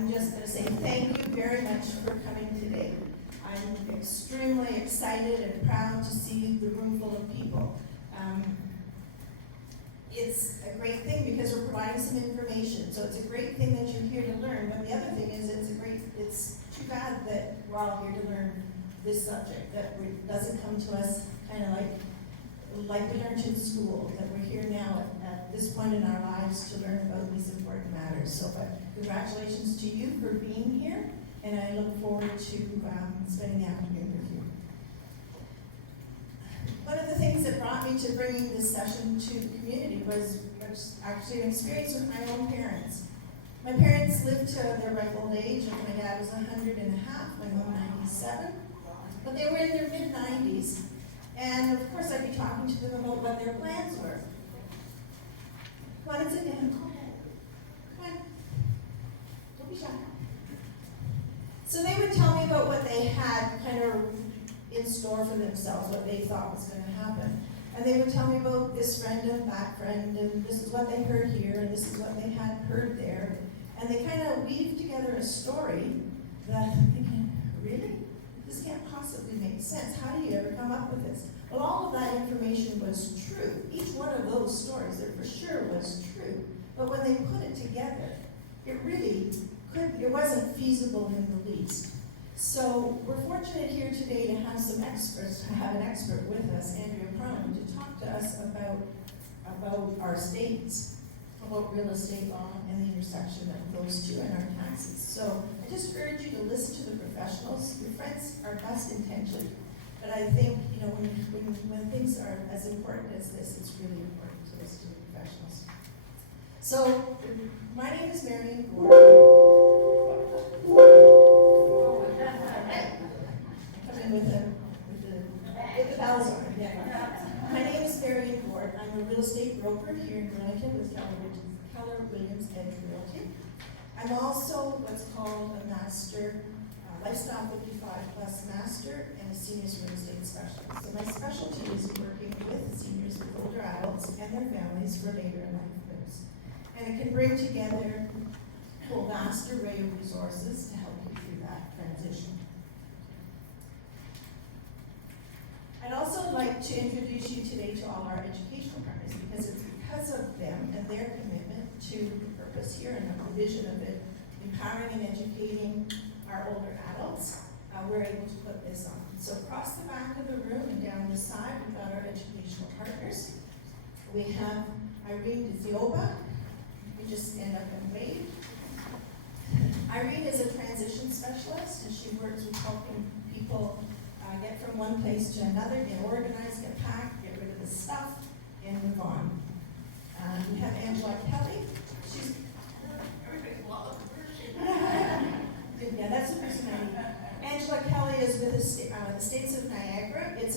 I'm just going to say thank you very much for coming today. I'm extremely excited and proud to see the room full of people. It's a great thing because we're providing some information, so it's a great thing that you're here to learn, but the other thing is it's too bad that we're all here to learn this subject, that doesn't come to us kind of like we learned in school, that we're here now at this point in our lives to learn about these important matters. So, but congratulations to you for being here, and I look forward to spending the afternoon with you. One of the things that brought me to bringing this session to the community was actually an experience with my own parents. My parents lived to their ripe old age, and my dad was 100 and a half, my mom 97, but they were in their mid-90s. And of course I'd be talking to them about what their plans were. Come on and sit down. Come on. Don't be shy. So they would tell me about what they had kind of in store for themselves, what they thought was going to happen. And they would tell me about this friend and that friend, and this is what they heard here, and this is what they had heard there. And they kind of weaved together a story that I'm thinking, really? This can't possibly make sense. How do you ever come up with this? Well, all of that information was true. Each one of those stories, there for sure was true. But when they put it together, it wasn't feasible in the least. So we're fortunate here today to have some experts, to have an expert with us, Andrea Parliament, to talk to us about our states, about real estate law and the intersection of those two and our taxes. So I just urge you to listen to the professionals. Your friends are best intentioned, but I think, you know, when things are as important as this, it's really important to listen to the professionals. So my name is Marion Gordon. Come in with the bells on. Yeah. My name is Marion Gordon. I'm a real estate broker here in Burlington with Keller Williams Edge Realty. I'm also what's called a master, lifestyle 55+ master, and a seniors real estate specialist. So my specialty is working with seniors with older adults and their families for later in life moves. And it can bring together a whole vast array of resources to help you through that transition. I'd also like to introduce you today to all our educational partners, because it's because of them and their commitment to the purpose here and the vision of it, empowering and educating our older adults, we're able to put this on. So across the back of the room and down the side, we've got our educational partners. We have Irene Dzioba. You just stand up and wave. Irene is a transition specialist, and she works with helping people get from one place to another, get organized, get packed, get rid of the stuff, and move on. We have Angela Kelly. She's yeah, that's the person I need. Angela Kelly is with the States of Niagara. It's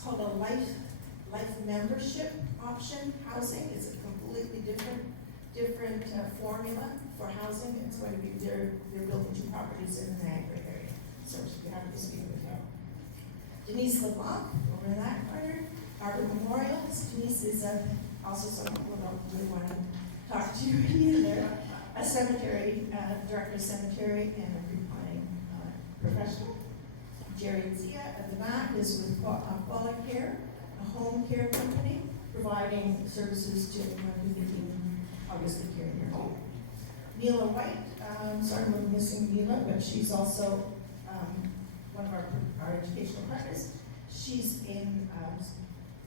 called a life membership option housing. It's a completely different formula for housing. It's going to be, they're building 2 properties in the Niagara area. So she'll be happy to speak with you. Denise LeBlanc, over in that corner. Arbor Memorials. Denise is also someone who don't really want to talk to you either. A cemetery, director of cemetery, and a pre-planning professional. Jerry Zia at the back is with Quality Care, a home care company, providing services to anyone who's needing, obviously, care in your home. Neela White, sorry we're missing Neela, but she's also one of our educational partners. She's in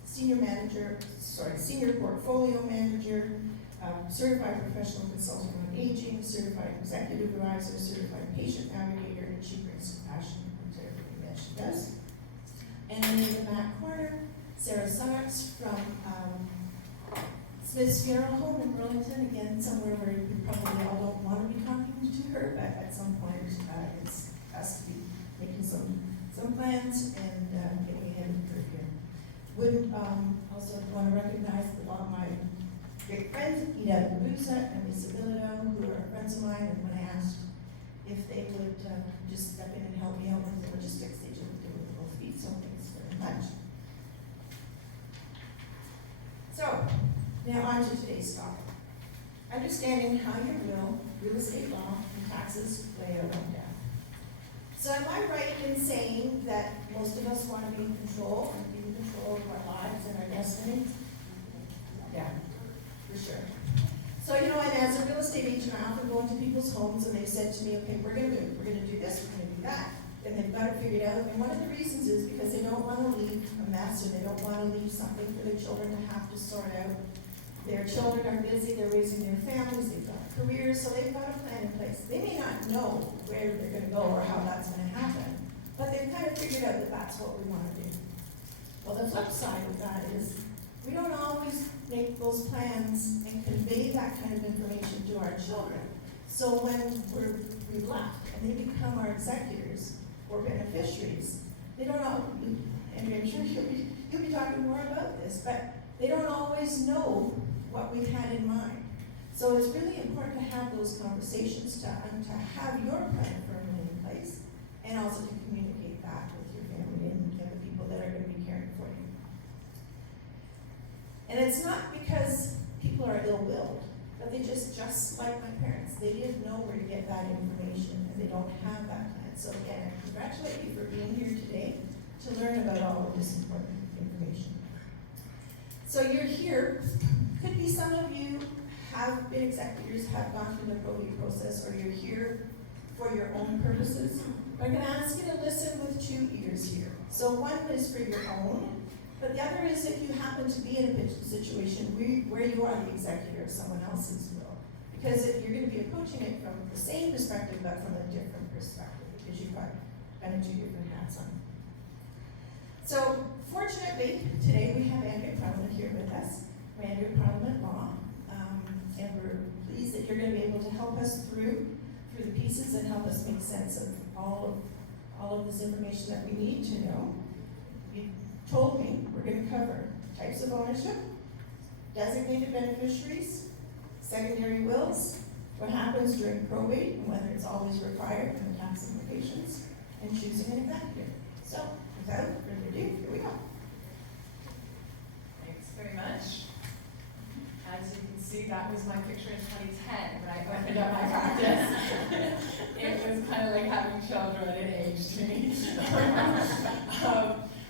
senior portfolio manager, certified professional consultant on aging, certified executive advisor, certified patient navigator, and she brings compassion into everything that she does. And then in the back corner, Sarah Sarks from Smith's Funeral Home in Burlington, again, somewhere where you probably all don't want to be talking to her, but at some point it's us to be making some plans and getting ahead of the curve here. Would also want to recognize a lot of my great friends, Ida Babusa and Lisa Bilodeau, who are friends of mine, and when I asked if they would just step in and help me out with the logistics, they just did it with both feet, so thanks very much. So, now on to today's topic. understanding how your will, real estate law, and taxes play out on death. So am I right in saying that most of us want to be in control and be in control of our lives and our destiny? Yeah, for sure. So, and as a real estate agent, I often go into people's homes and they've said to me, okay, we're going to do this, we're going to do that. And they've got it figured out. And one of the reasons is because they don't want to leave a mess, or they don't want to leave something for their children to have to sort out. Their children are busy, they're raising their families, they've got careers, so they've got a plan in place. They may not know where they're going to go or how that's going to happen, but they've kind of figured out that that's what we want to do. Well, the flip side of that is we don't always make those plans and convey that kind of information to our children. So when we've left and they become our executors or beneficiaries, they don't know, and I'm sure you'll be talking more about this, but they don't always know what we've had in mind. So it's really important to have those conversations, to have your plan firmly in place, and also to communicate that with your family and the people that are going to be caring for you. And it's not because people are ill-willed, but they just like my parents, they didn't know where to get that information, and they don't have that plan. So again, I congratulate you for being here today to learn about all of this important information. So you're here, could be some of you have been executors, have gone through the probate process, or you're here for your own purposes. I'm going to ask you to listen with 2 ears here. So one is for your own, but the other is if you happen to be in a situation where you are the executor of someone else's will. Because you're going to be approaching it from the same perspective, but from a different perspective, because you've got kind of 2 different hats on. So, fortunately, today we have Andrea Parliament here with us, from Andrea Parliament Law, and we're pleased that you're going to be able to help us through the pieces and help us make sense of all of this information that we need to know. You told me we're going to cover types of ownership, designated beneficiaries, secondary wills, what happens during probate, and whether it's always required, and the tax implications, and choosing an executor. So, without further ado, here we go. Thanks very much. As you can see, that was my picture in 2010 when I opened up my practice. It was kind of like having children, it aged me.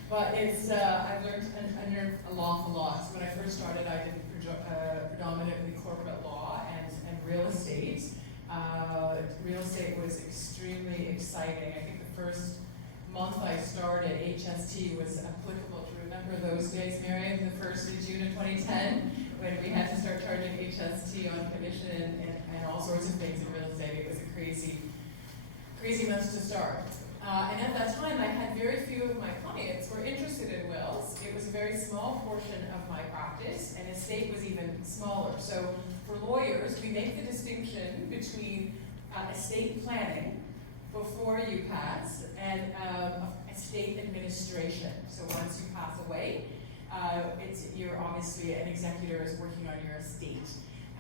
But I've learned an awful lot. So when I first started, I did predominantly corporate law and real estate. Real estate was extremely exciting. I think the first month I started, HST was applicable. Do you remember those days, Marion, the 1st of June of 2010, when we had to start charging HST on commission and all sorts of things in real estate? It was a crazy month to start. And at that time, I had very few of my clients were interested in wills. It was a very small portion of my practice, and estate was even smaller. So for lawyers, we make the distinction between estate planning before you pass and estate administration. So once you pass away, you're obviously an executor is working on your estate.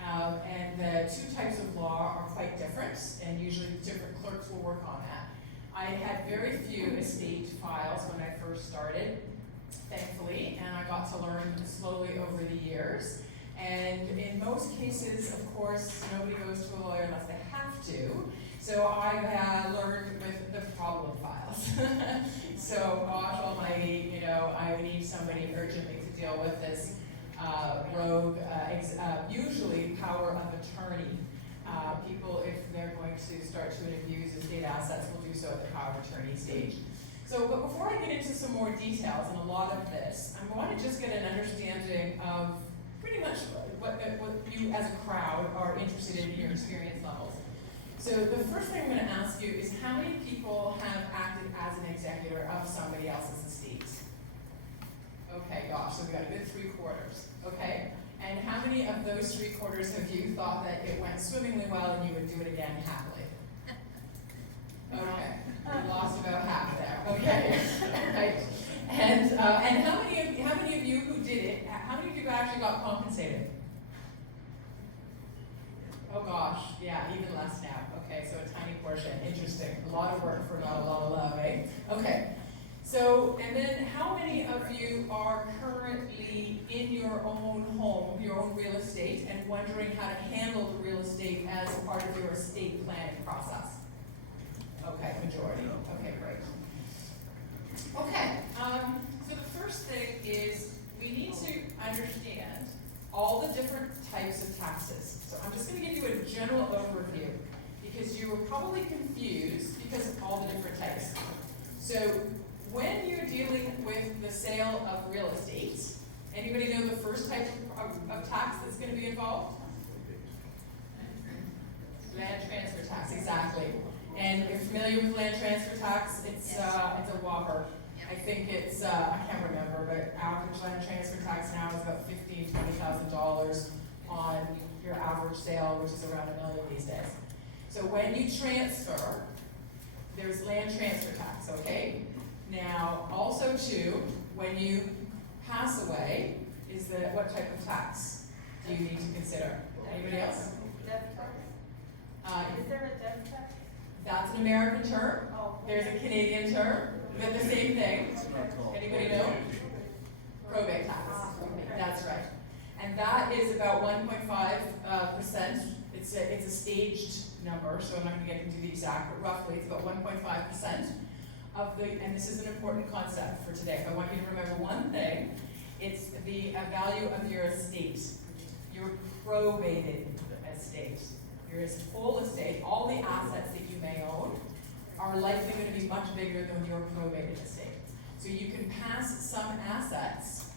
And the 2 types of law are quite different, and usually different clerks will work on that. I had very few estate files when I first started, thankfully, and I got to learn slowly over the years. And in most cases, of course, nobody goes to a lawyer unless they have to. So I learned with the problem files. So gosh almighty, I need somebody urgently to deal with this rogue, usually power of attorney. People, if they're going to start to abuse estate assets, will do so at the power of attorney stage. So, but before I get into some more details and a lot of this, I want to just get an understanding of pretty much what you as a crowd are interested in your experience levels. So the first thing I'm going to ask you is how many people have acted as an executor of somebody else's estate? Okay, gosh, so we got a good 3/4. Okay. And how many of those 3/4 have you thought that it went swimmingly well and you would do it again happily? Okay, we lost about half there. Okay, right. And how many of you who did it? How many of you actually got compensated? Oh gosh, yeah, even less now. Okay, so a tiny portion. Interesting. A lot of work for not a lot of love, eh? Okay. So, and then how many of you are currently in your own home, your own real estate, and wondering how to handle the real estate as part of your estate planning process? Okay, majority. Okay, great. Okay, so the first thing is we need to understand all the different types of taxes. So I'm just going to give you a general overview because you were probably confused because of all the different types. So when you're dealing with the sale of real estate, anybody know the first type of tax that's going to be involved? Land transfer tax, exactly. And if you're familiar with land transfer tax, it's a whopper. I think it's, I can't remember, but average land transfer tax now is about $15,000-$20,000 on your average sale, which is around $1 million these days. So when you transfer, there's land transfer tax, okay? Now, also too, when you pass away, what type of tax do you need to consider? Anybody else? Death tax? Is there a death tax? That's an American term. Oh. There's a Canadian term, but the same thing. Anybody know? Probate tax. That's right. And that is about 1.5%. It's a staged number, so I'm not going to get into the exact, but roughly it's about 1.5% of the, and this is an important concept for today. I want you to remember one thing. It's the value of your estate, your probated estate. Your full estate, all the assets that you may own, are likely going to be much bigger than your probated estate. So you can pass some assets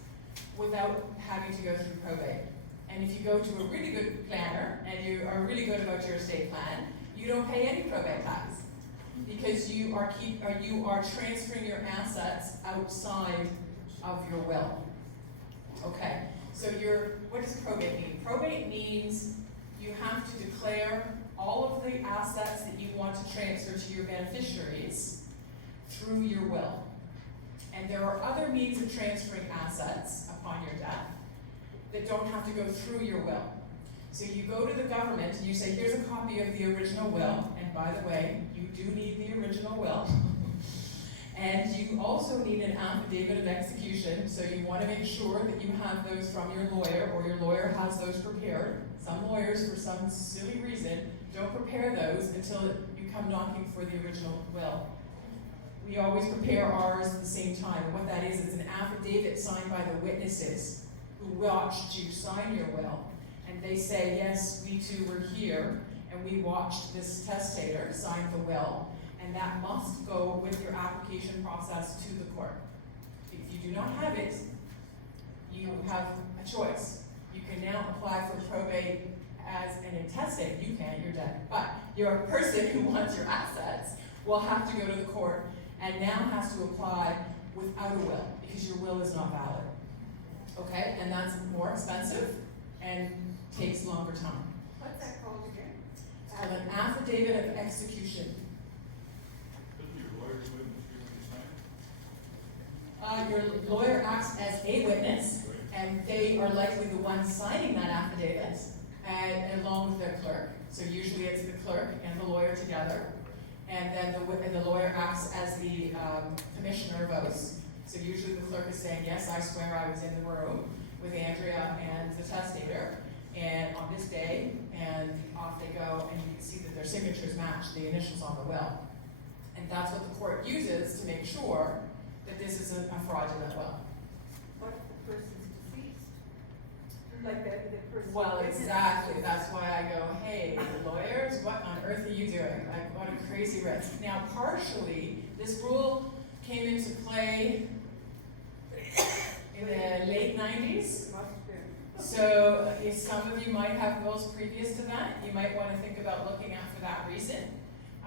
without having to go through probate. And if you go to a really good planner and you are really good about your estate plan, you don't pay any probate tax because you are transferring your assets outside of your will. Okay, so what does probate mean? Probate means you have to declare all of the assets that you want to transfer to your beneficiaries through your will. And there are other means of transferring assets upon your death that don't have to go through your will. So you go to the government and you say, here's a copy of the original will, and by the way, you do need the original will. And you also need an affidavit of execution, so you want to make sure that you have those from your lawyer, or your lawyer has those prepared. Some lawyers, for some silly reason, don't prepare those until you come knocking for the original will. We always prepare ours at the same time, and what that is, it's an affidavit signed by the witnesses who watched you sign your will. And they say, yes, we too were here, and we watched this testator sign the will, and that must go with your application process to the court. If you do not have it, you have a choice. You can now apply for probate as an intestate. You can, you're dead. But your person who wants your assets will have to go to the court and now has to apply without a will because your will is not valid. Okay, and that's more expensive and takes longer time. What's that called again? It's called an affidavit of execution. Your lawyer acts as a witness, and they are likely the ones signing that affidavit, and along with their clerk. So usually it's the clerk and the lawyer together, and then the lawyer acts as the commissioner of oaths. So usually the clerk is saying, yes, I swear I was in the room with Andrea and the testator, and on this day, and off they go, and you can see that their signatures match the initials on the will. And that's what the court uses to make sure that this isn't a fraudulent will. What if the person's deceased? Like the person. Well, exactly. That's why I go, hey, lawyers, what on earth are you doing? Like, what a crazy risk. Now, partially, this rule came into play in the late 90s. So if some of you might have wills previous to that, you might want to think about looking out for that reason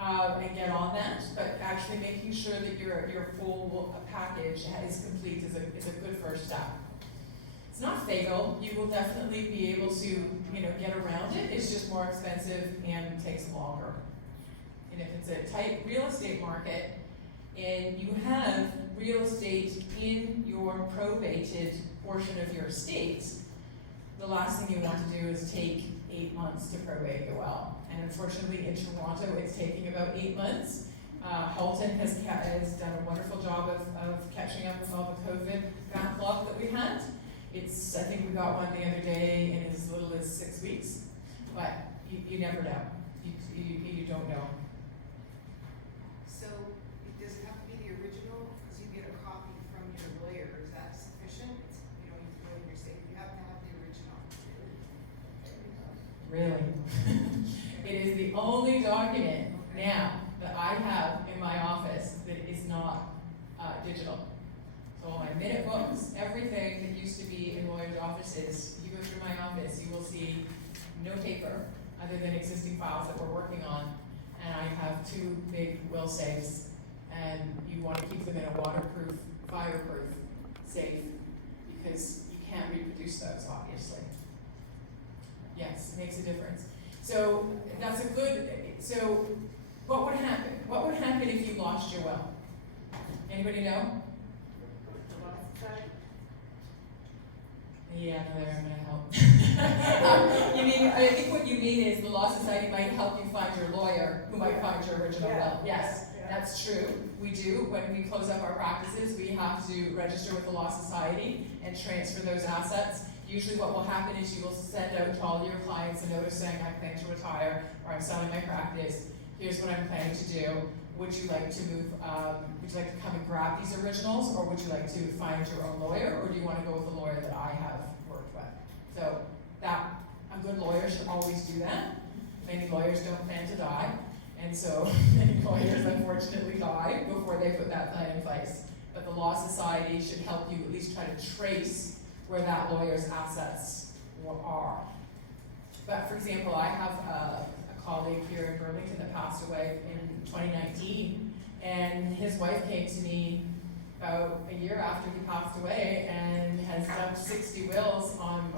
and get on that. But actually making sure that your full package is complete is a good first step. It's not fatal. You will definitely be able to get around it. It's just more expensive and takes longer. And if it's a tight real estate market and you have real estate in your probated portion of your estate, the last thing you want to do is take 8 months to probate your will. And unfortunately in Toronto, it's taking about 8 months. Halton has done a wonderful job of catching up with all the COVID backlog that we had. I think we got one the other day in as little as 6 weeks, but you never know. You don't know. So, does it have to be the original, because you get a copy from your lawyer, is that sufficient? It's, you know, you go in your state, you have to have the original. Really? It is the only document now that I have in my office that is not digital. So all my minute books, everything that used to be in lawyers' offices, you go through my office, you will see no paper other than existing files that we're working on. And I have 2 big will safes, and you want to keep them in a waterproof, fireproof safe, because you can't reproduce those, obviously. Yes, it makes a difference. So that's a good, so what would happen? What would happen if you lost your will? Anybody know? The law society. Yeah, no, they're gonna help. You mean, I think what you mean is the Law Society might help you find your lawyer who might find your original will. Yes, that's true. We do. When we close up our practices, we have to register with the Law Society and transfer those assets. Usually what will happen is you will send out to all your clients a notice saying, I plan to retire, or I'm selling my practice. Here's what I'm planning to do. Would you like to move, would you like to come and grab these originals, or would you like to find your own lawyer, or do you want to go with the lawyer that I have worked with? So that, a good lawyer should always do that. Many lawyers don't plan to die, and so many lawyers unfortunately die before they put that plan in place. But the Law Society should help you at least try to trace where that lawyer's assets are. But for example, I have a colleague here in Burlington that passed away in 2019, and his wife came to me about a year after he passed away and has done 60 wills on,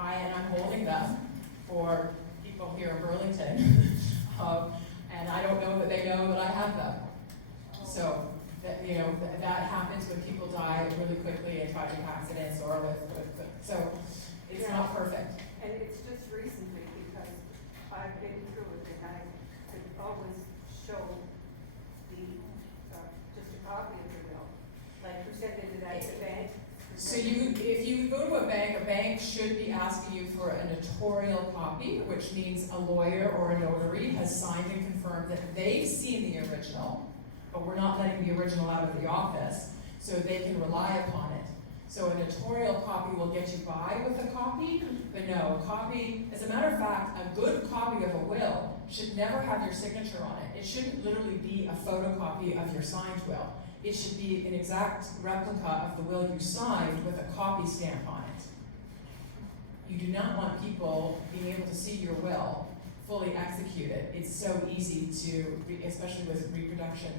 and I'm holding them for people here in Burlington. And I don't know that they know that I have them. So, that, you know, that happens when people die really quickly in tragic accidents or so it's not perfect. And it's just recently, because I've been through it, and I could always show the, just a copy of the will, like who sent it to that bank. So if you go to a bank should be asking you for a notarial copy, which means a lawyer or a notary has signed and confirmed that they've seen the original, but we're not letting the original out of the office, so they can rely upon it. So a notarial copy will get you by with a copy, but no, a copy, as a matter of fact, a good copy of a will should never have your signature on it. It shouldn't literally be a photocopy of your signed will. It should be an exact replica of the will you signed with a copy stamp on it. You do not want people being able to see your will fully executed. It's so easy to, especially with reproduction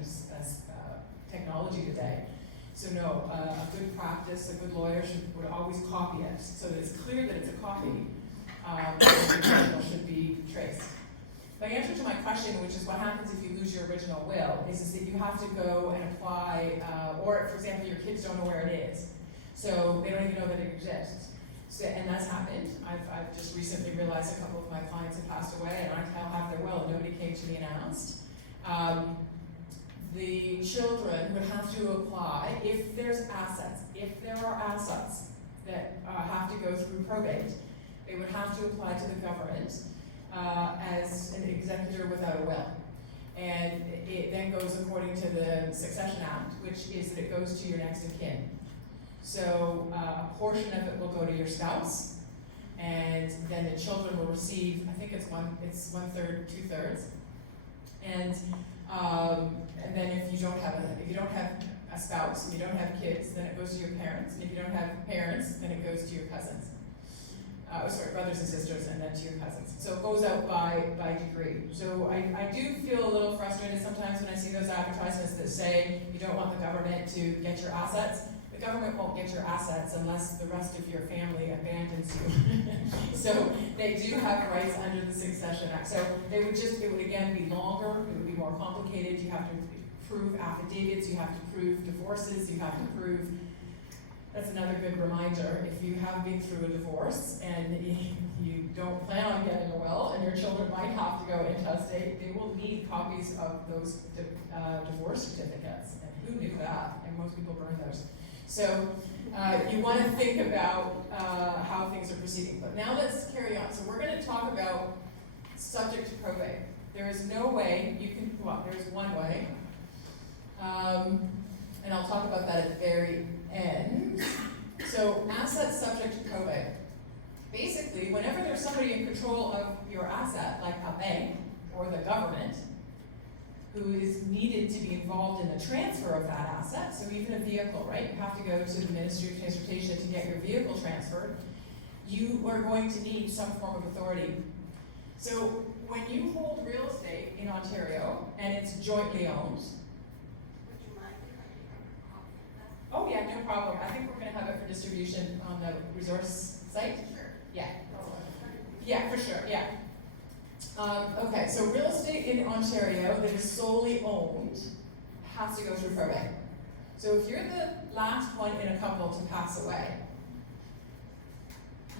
technology today. So no, a good practice, a good lawyer would always copy it so that it's clear that it's a copy. The original should be traced. The answer to my question, which is what happens if you lose your original will, is that you have to go and apply, or for example, your kids don't know where it is. So they don't even know that it exists. So, and that's happened. I've just recently realized a couple of my clients have passed away and I now have their will. Nobody came to me and announced. The children would have to apply if there's assets. If there are assets that have to go through probate, they would have to apply to the government as an executor without a will. And it then goes according to the Succession Act, which is that it goes to your next of kin. So a portion of it will go to your spouse, and then the children will receive, I think it's 1/3, 2/3. And then if you don't have a spouse and you don't have kids, then it goes to your parents. And if you don't have parents, then it goes to your cousins. Brothers and sisters, and then to your cousins. So it goes out by degree. So I do feel a little frustrated sometimes when I see those advertisements that say you don't want the government to get your assets. The government won't get your assets unless the rest of your family abandons you. So they do have rights under the Succession Act. So it would again be longer, it would be more complicated. You have to prove affidavits, you have to prove divorces, you have to prove. That's another good reminder. If you have been through a divorce and you don't plan on getting a will, and your children might have to go intestate, they will need copies of those divorce certificates. And who knew that? And most people burn those. So you want to think about how things are proceeding. But now let's carry on. So we're going to talk about subject to probate. There is no way you can, well, there's one way. And I'll talk about that at the very end. So assets subject to probate. Basically, whenever there's somebody in control of your asset, like a bank or the government, who is needed to be involved in the transfer of that asset, so even a vehicle, right? You have to go to the Ministry of Transportation to get your vehicle transferred. You are going to need some form of authority. So when you hold real estate in Ontario and it's jointly owned, Would you mind if I take a copy of that? oh yeah, no problem. I think we're going to have it for distribution on the resource site. Sure. Yeah. Oh, Yeah, for sure, yeah. Okay, so real estate in Ontario that is solely owned has to go through probate. So if you're the last one in a couple to pass away,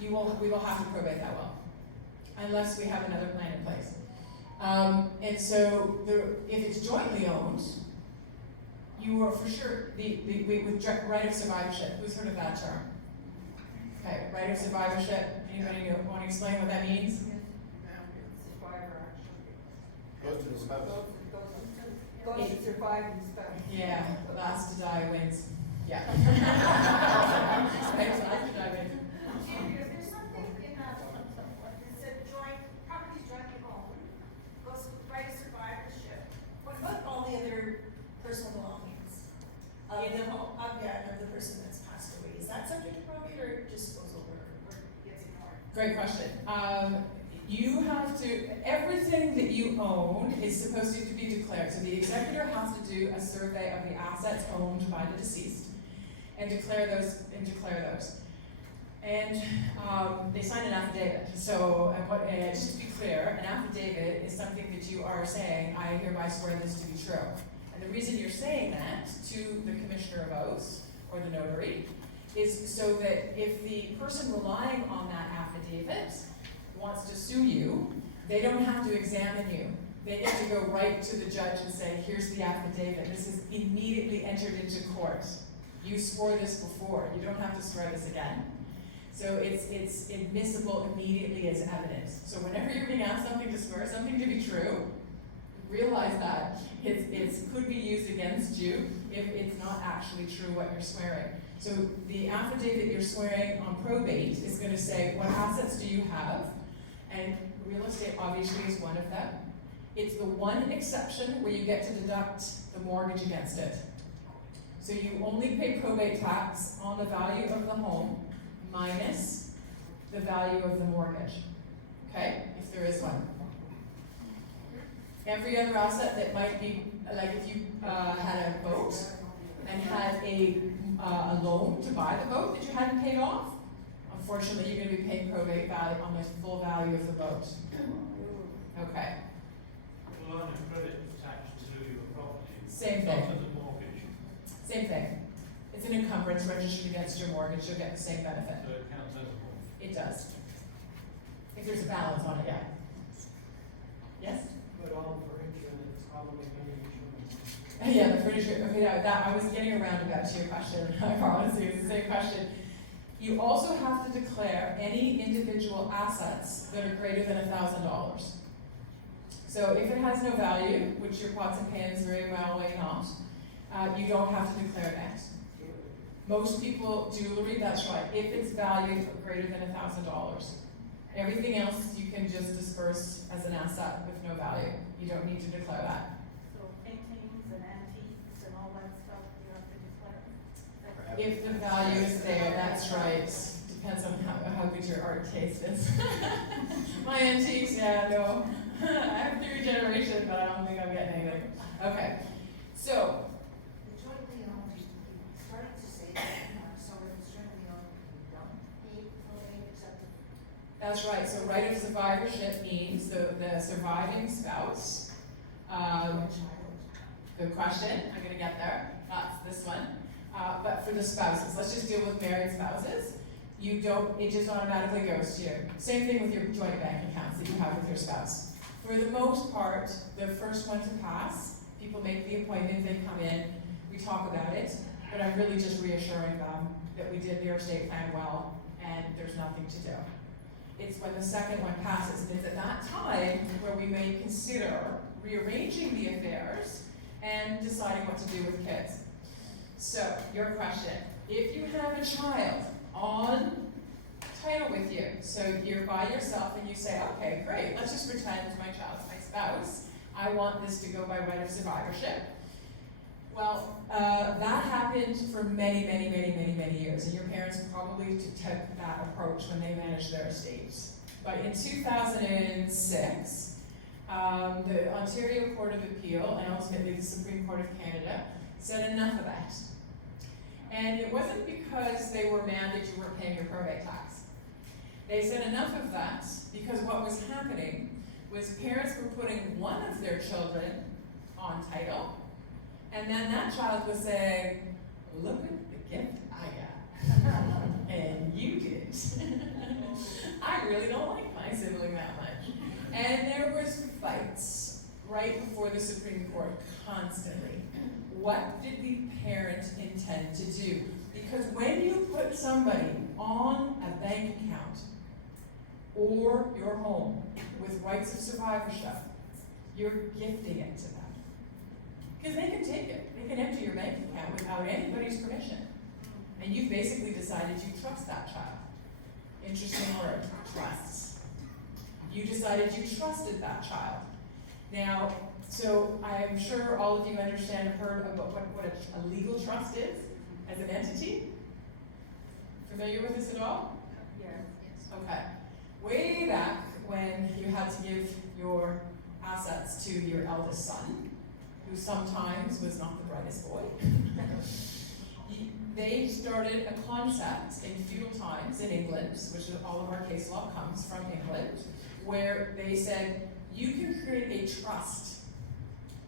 we will have to probate that will, unless we have another plan in place. And so if it's jointly owned, you are for sure with right of survivorship. Who's heard of that term? Okay, right of survivorship. Anybody want to explain what that means? Survivor, actually. Goes to the spouse. Goes to surviving spouse. Yeah, last to die wins. Yeah. Right, last to die wins. There's something in that, it's a joint, property's jointly owned, goes with right of survivorship. What about all the other personal belongings? In the home? Of the person that's passed away, is that subject to probate or it just goes over? Or gets ignored. Great question. You have to, everything that you own is supposed to be declared. So the executor has to do a survey of the assets owned by the deceased and declare those. And they sign an affidavit. So just to be clear, an affidavit is something that you are saying, I hereby swear this to be true. And the reason you're saying that to the Commissioner of Oaths or the notary is so that if the person relying on that affidavit wants to sue you, they don't have to examine you. They get to go right to the judge and say, here's the affidavit. This is immediately entered into court. You swore this before. You don't have to swear this again. So it's admissible immediately as evidence. So whenever you're being asked something to swear something to be true, realize that it could be used against you if it's not actually true what you're swearing. So the affidavit you're swearing on probate is going to say, what assets do you have? And real estate obviously is one of them. It's the one exception where you get to deduct the mortgage against it. So you only pay probate tax on the value of the home minus the value of the mortgage. Okay, if there is one. Every other asset that might be, like if you had a boat and had a loan to buy the boat that you hadn't paid off, unfortunately you're going to be paying probate value on the full value of the boat. Okay. Well, line of credit attached to your property. Same Not thing. to the mortgage, Same thing. It's an encumbrance registered against your mortgage, you'll get the same benefit. so it counts as a mortgage. It does. If there's a balance on it, yeah. Yes? But all furniture that's probably under insurance. Yeah, the furniture, okay, that, I was getting around about to your question, I promise you, it's the same question. You also have to declare any individual assets that are greater than $1,000. So if it has no value, which your pots and pans very well may not, you don't have to declare that. Most people, jewelry, that's right, if it's valued greater than $1,000. Everything else you can just disperse as an asset with no value. You don't need to declare that. So paintings and antiques and all that stuff, you have to declare? If the value is there, that's right. Depends on how good your art taste is. My antiques, yeah, no. I have 3 generations, but I don't think I'm getting anything. Okay, so, The jointly owned, you started to say that, so if it's jointly owned, you don't pay probate except that's right. So right of survivorship means the surviving spouse. Good question. I'm going to get there. Not this one. But for the spouses, let's just deal with married spouses. You don't, it just automatically goes to you. Same thing with your joint bank accounts that you have with your spouse. For the most part, the first one to pass, people make the appointment, they come in, we talk about it, but I'm really just reassuring them that we did their estate plan well and there's nothing to do. It's when the second one passes, and it's at that time where we may consider rearranging the affairs and deciding what to do with kids. So, your question, if you have a child on title with you, so you're by yourself and you say, okay, great, let's just pretend my child's my spouse, I want this to go by right of survivorship. Well, that happened for many, many, many, many, many years, and your parents probably took that approach when they managed their estates. But in 2006, the Ontario Court of Appeal, and ultimately the Supreme Court of Canada, said enough of that. And it wasn't because they were mad that you weren't paying your probate tax. They said enough of that because what was happening was parents were putting one of their children on title, and then that child was saying, look at the gift I got, and you didn't. I really don't like my sibling that much. And there was fights right before the Supreme Court constantly. What did the parent intend to do? Because when you put somebody on a bank account or your home with rights of survivorship, you're gifting it to them. Because they can take it. They can empty your bank account without anybody's permission. And you've basically decided you trust that child. Interesting word, trusts. You decided you trusted that child. Now, so I'm sure all of you understand and heard about what a legal trust is as an entity. Familiar with this at all? Yes. Okay. Way back when you had to give your assets to your eldest son, who sometimes was not the brightest boy, they started a concept in feudal times in England, which is all of our case law comes from England, where they said, you can create a trust.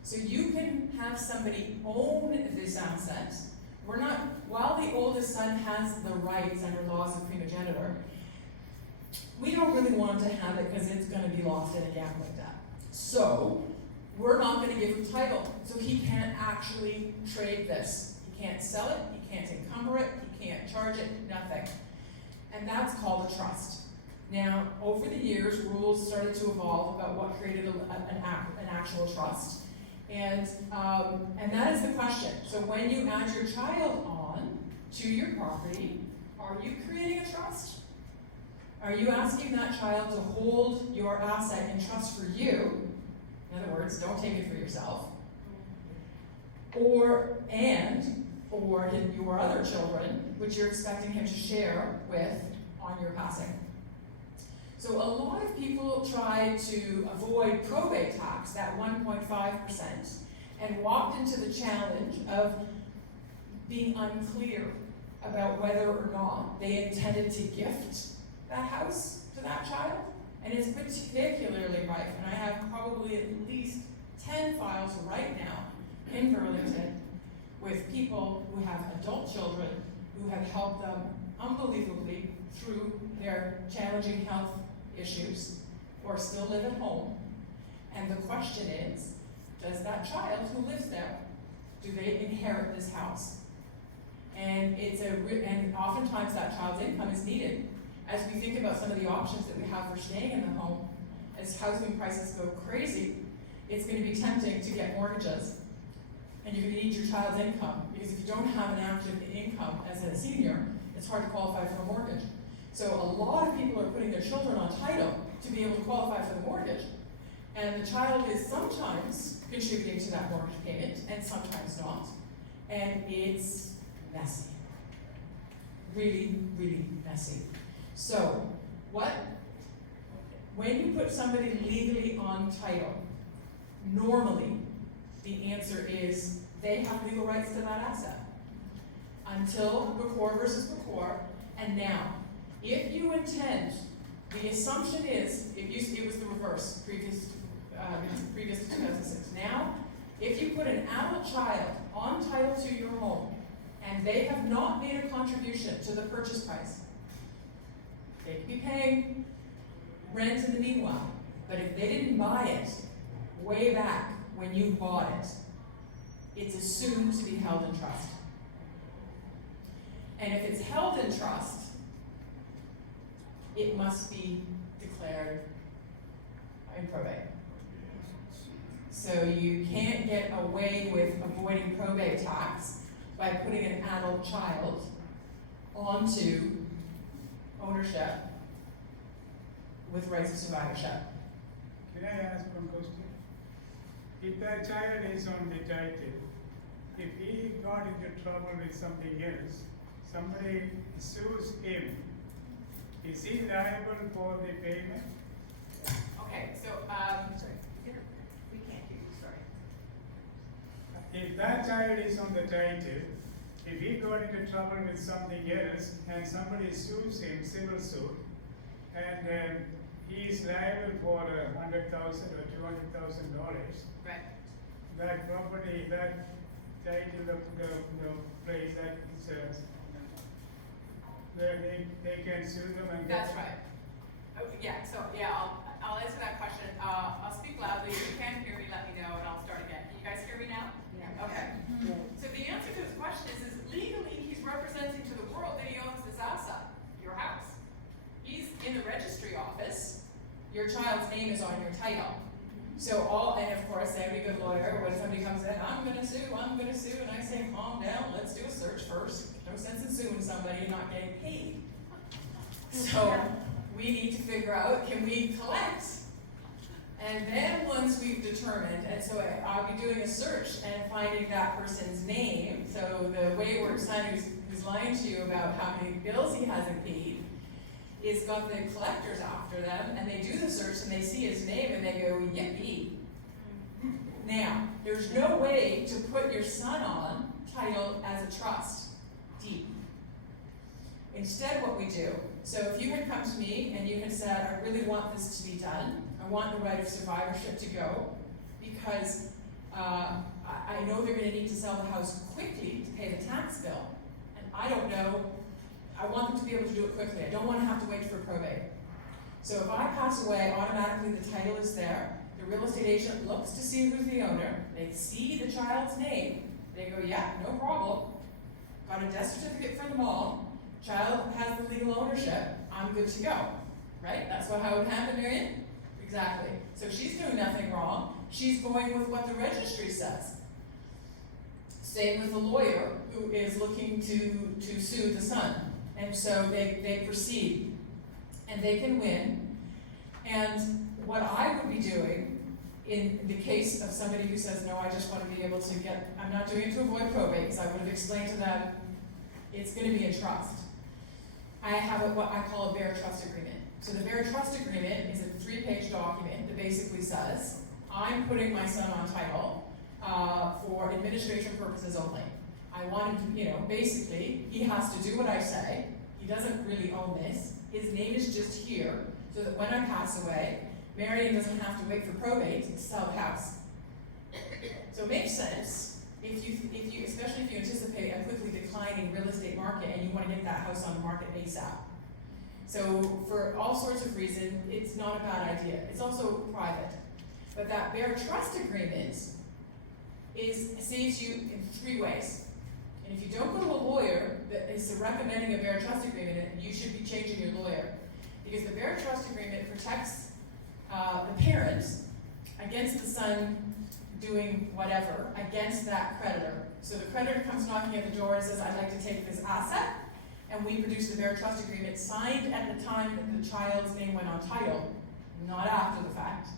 So you can have somebody own this asset. We're not, while the oldest son has the rights under laws of primogeniture, we don't really want him to have it because it's going to be lost in a gambling debt. So we're not going to give him title, so he can't actually trade this. He can't sell it, he can't encumber it, he can't charge it, nothing. And that's called a trust. Now, over the years, rules started to evolve about what created an actual trust. And that is the question. So when you add your child on to your property, are you creating a trust? Are you asking that child to hold your asset in trust for you? In other words, don't take it for yourself. Or your other children, which you're expecting him to share with on your passing. So a lot of people try to avoid probate tax, that 1.5%, and walked into the challenge of being unclear about whether or not they intended to gift that house to that child. And it's particularly rife, and I have probably at least 10 files right now in Burlington with people who have adult children who have helped them unbelievably through their challenging health issues or still live at home. And the question is, does that child who lives there, do they inherit this house? And and oftentimes that child's income is needed. As we think about some of the options that we have for staying in the home, as housing prices go crazy, it's going to be tempting to get mortgages. And you're going to need your child's income, because if you don't have an active income as a senior, it's hard to qualify for a mortgage. So a lot of people are putting their children on title to be able to qualify for the mortgage. And the child is sometimes contributing to that mortgage payment, and sometimes not. And it's messy. Really, really messy. So, when you put somebody legally on title, normally the answer is they have legal rights to that asset. Until Bacor versus Bacor, and now, if you intend, the assumption is, it was the reverse, previous to 2006. Now, if you put an adult child on title to your home, and they have not made a contribution to the purchase price, they could be paying rent in the meanwhile. But if they didn't buy it way back when you bought it, it's assumed to be held in trust. And if it's held in trust, it must be declared in probate. So you can't get away with avoiding probate tax by putting an adult child onto ownership with rights of survivorship. Can I ask one question? If that child is on the title, if he got into trouble with something else, somebody sues him, is he liable for the payment? Okay, so, sorry. We can't hear you, sorry. If that child is on the title, if he got into trouble with something else and somebody sues him, civil suit, and he is liable for $100,000 or $200,000, Right. that property, that title of the place, that is, they can sue them and get. That's right. Oh, yeah, so, yeah, I'll answer that question. I'll speak loudly. If you can't hear me, let me know and I'll start again. Can you guys hear me now? Yeah. Okay. So the answer to his question is legally he's representing to the world that he owns this asset, your house. He's in the registry office. Your child's name is on your title. So and of course, every good lawyer, when somebody comes in, I'm gonna sue, and I say, calm down, let's do a search first. No sense in suing somebody and not getting paid. So we need to figure out, can we collect? And then once we've determined, and so I'll be doing a search and finding that person's name. So the wayward son who's lying to you about how many bills he hasn't paid is got the collectors after them, and they do the search and they see his name and they go, yippee. Now, there's no way to put your son on title as a trust deed. Instead, what we do, so if you had come to me and you had said, I really want this to be done, I want the right of survivorship to go, because I know they're going to need to sell the house quickly to pay the tax bill, and I don't know, I want them to be able to do it quickly. I don't want to have to wait for probate. So if I pass away, automatically the title is there. The real estate agent looks to see who's the owner. They see the child's name. They go, yeah, no problem. Got a death certificate for them all. Child has the legal ownership. I'm good to go. Right? That's how it happened, Marion? Exactly. So she's doing nothing wrong. She's going with what the registry says. Same with the lawyer who is looking to sue the son. And so they proceed. And they can win. And what I would be doing in the case of somebody who says, no, I just want to be able to get, I'm not doing it to avoid probate, because I would have explained to them, it's going to be in trust. I have what I call a bare trust agreement. So the bare trust agreement is a 3-page document that basically says, I'm putting my son on title for administration purposes only. I want him to, basically, he has to do what I say. He doesn't really own this. His name is just here, so that when I pass away, Marion doesn't have to wait for probate to sell the house. So it makes sense if you, especially if you anticipate a quickly declining real estate market and you want to get that house on the market ASAP. So for all sorts of reasons, it's not a bad idea. It's also private. But that bare trust agreement saves you in 3 ways. And if you don't go to a lawyer that is recommending a bare trust agreement, you should be changing your lawyer. Because the bare trust agreement protects the parents against the son doing whatever, against that creditor. So the creditor comes knocking at the door and says, I'd like to take this asset, and we produce the bare trust agreement signed at the time that the child's name went on title, not after the fact.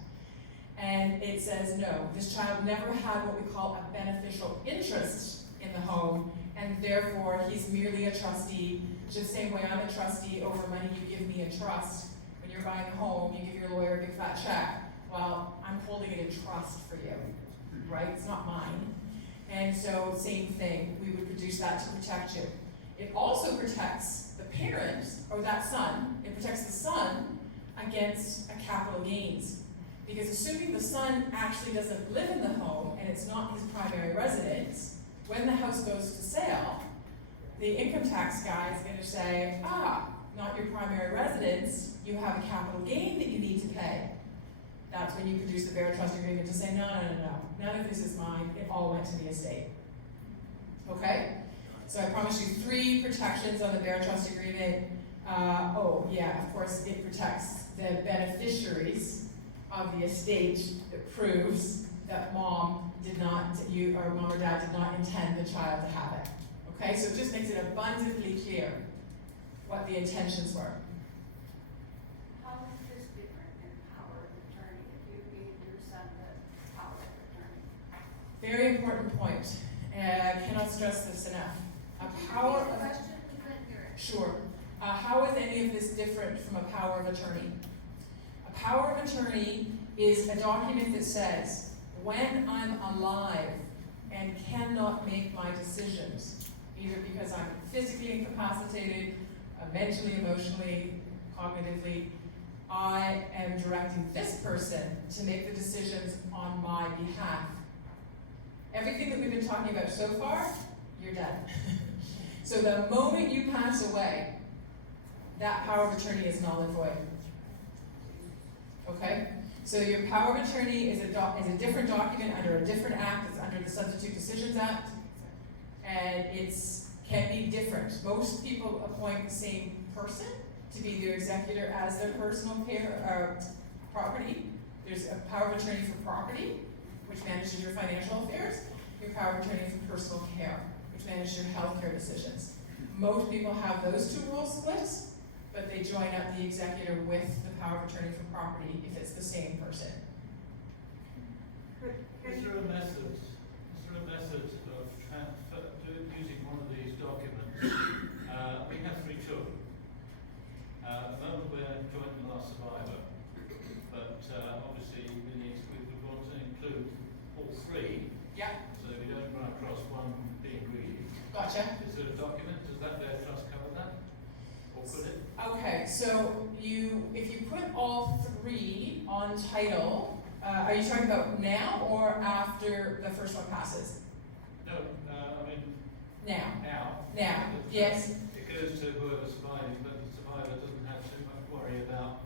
And it says, no, this child never had what we call a beneficial interest in the home, and therefore he's merely a trustee, just the same way I'm a trustee over money you give me in trust. When you're buying a home, you give your lawyer a big fat check. Well, I'm holding it in trust for you, right? It's not mine. And so, same thing, we would produce that to protect you. It also protects the parent, or that son, it protects the son against a capital gains. Because assuming the son actually doesn't live in the home and it's not his primary residence, when the house goes to sale, the income tax guy is going to say, not your primary residence, you have a capital gain that you need to pay. and you could use the bear trust agreement to say, no, none of this is mine, it all went to the estate. Okay? So I promised you 3 protections on the bear trust agreement. Oh yeah, of course it protects the beneficiaries of the estate. It proves that mom or dad did not intend the child to have it. Okay, so it just makes it abundantly clear what the intentions were. How is this different than power of attorney if you gave your son the power of attorney? Very important point. I cannot stress this enough. A power of Question, we couldn't hear it. Sure. How is any of this different from a power of attorney? A power of attorney is a document that says, when I'm alive and cannot make my decisions, either because I'm physically incapacitated, mentally, emotionally, cognitively, I am directing this person to make the decisions on my behalf. Everything that we've been talking about so far, you're done. So the moment you pass away, that power of attorney is null and void. Okay? So your power of attorney is a different document under a different act. It's under the Substitute Decisions Act. And can be different. Most people appoint the same person to be their executor as their personal property. There's a power of attorney for property, which manages your financial affairs. Your power of attorney for personal care, which manages your healthcare decisions. Most people have those 2 roles split, but they join up the executor with the power of attorney for property if it's the same person. Is there a method of using one of these documents? We have 3 children. At the moment we're joint and last survivor, but obviously we would want to include all 3. Yeah. So we don't run across one being greedy. Gotcha. Is there a document? Does that bear trust cover that? Or could it? Okay, so if you put all 3 on title, are you talking about now or after the first one passes? No, I mean Now. now. Yes. It goes to whoever survives, but the survivor doesn't have too much worry about.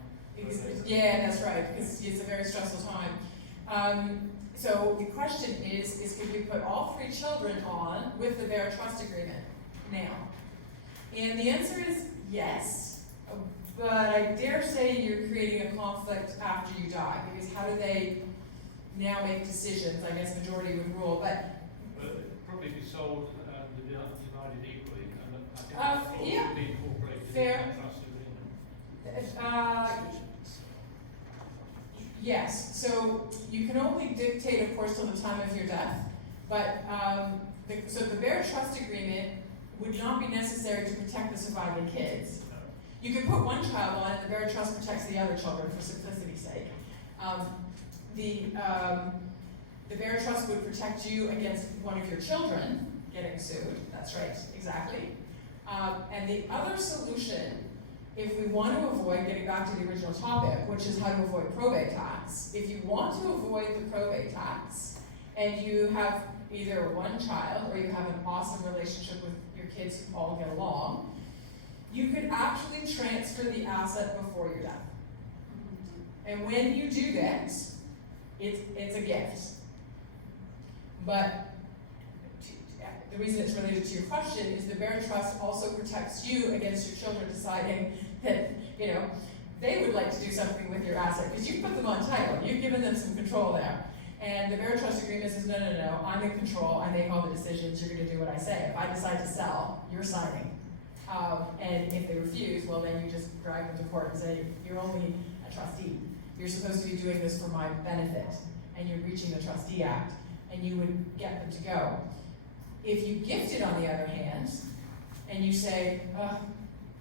Yeah, that's right, because it's a very stressful time. So the question is could we put all 3 children on with the bear trust agreement now? And the answer is yes, but I dare say you're creating a conflict after you die, because how do they now make decisions? I guess majority would rule, but it'd probably be sold and divided equally, and I think that yeah. would be incorporated Fair. in that trust agreement. Yes, so you can only dictate, of course, till the time of your death, but so the bear trust agreement would not be necessary to protect the surviving kids. You could put one child on and the bear trust protects the other children for simplicity's sake. The bear trust would protect you against one of your children getting sued. That's right, exactly. And the other solution, if we want to avoid, getting back to the original topic, which is how to avoid probate tax, if you want to avoid the probate tax and you have either one child or you have an awesome relationship with your kids who all get along, you could actually transfer the asset before your death. And when you do that, it's a gift. But the reason it's related to your question is the bear trust also protects you against your children deciding that, they would like to do something with your asset, because you've put them on title, you've given them some control there. And the bear trust agreement says, no, I'm in control, I make all the decisions, you're gonna do what I say. If I decide to sell, you're signing. And if they refuse, well then you just drag them to court and say, you're only a trustee. You're supposed to be doing this for my benefit, and you're breaching the Trustee Act, and you would get them to go. If you gift it, on the other hand, and you say,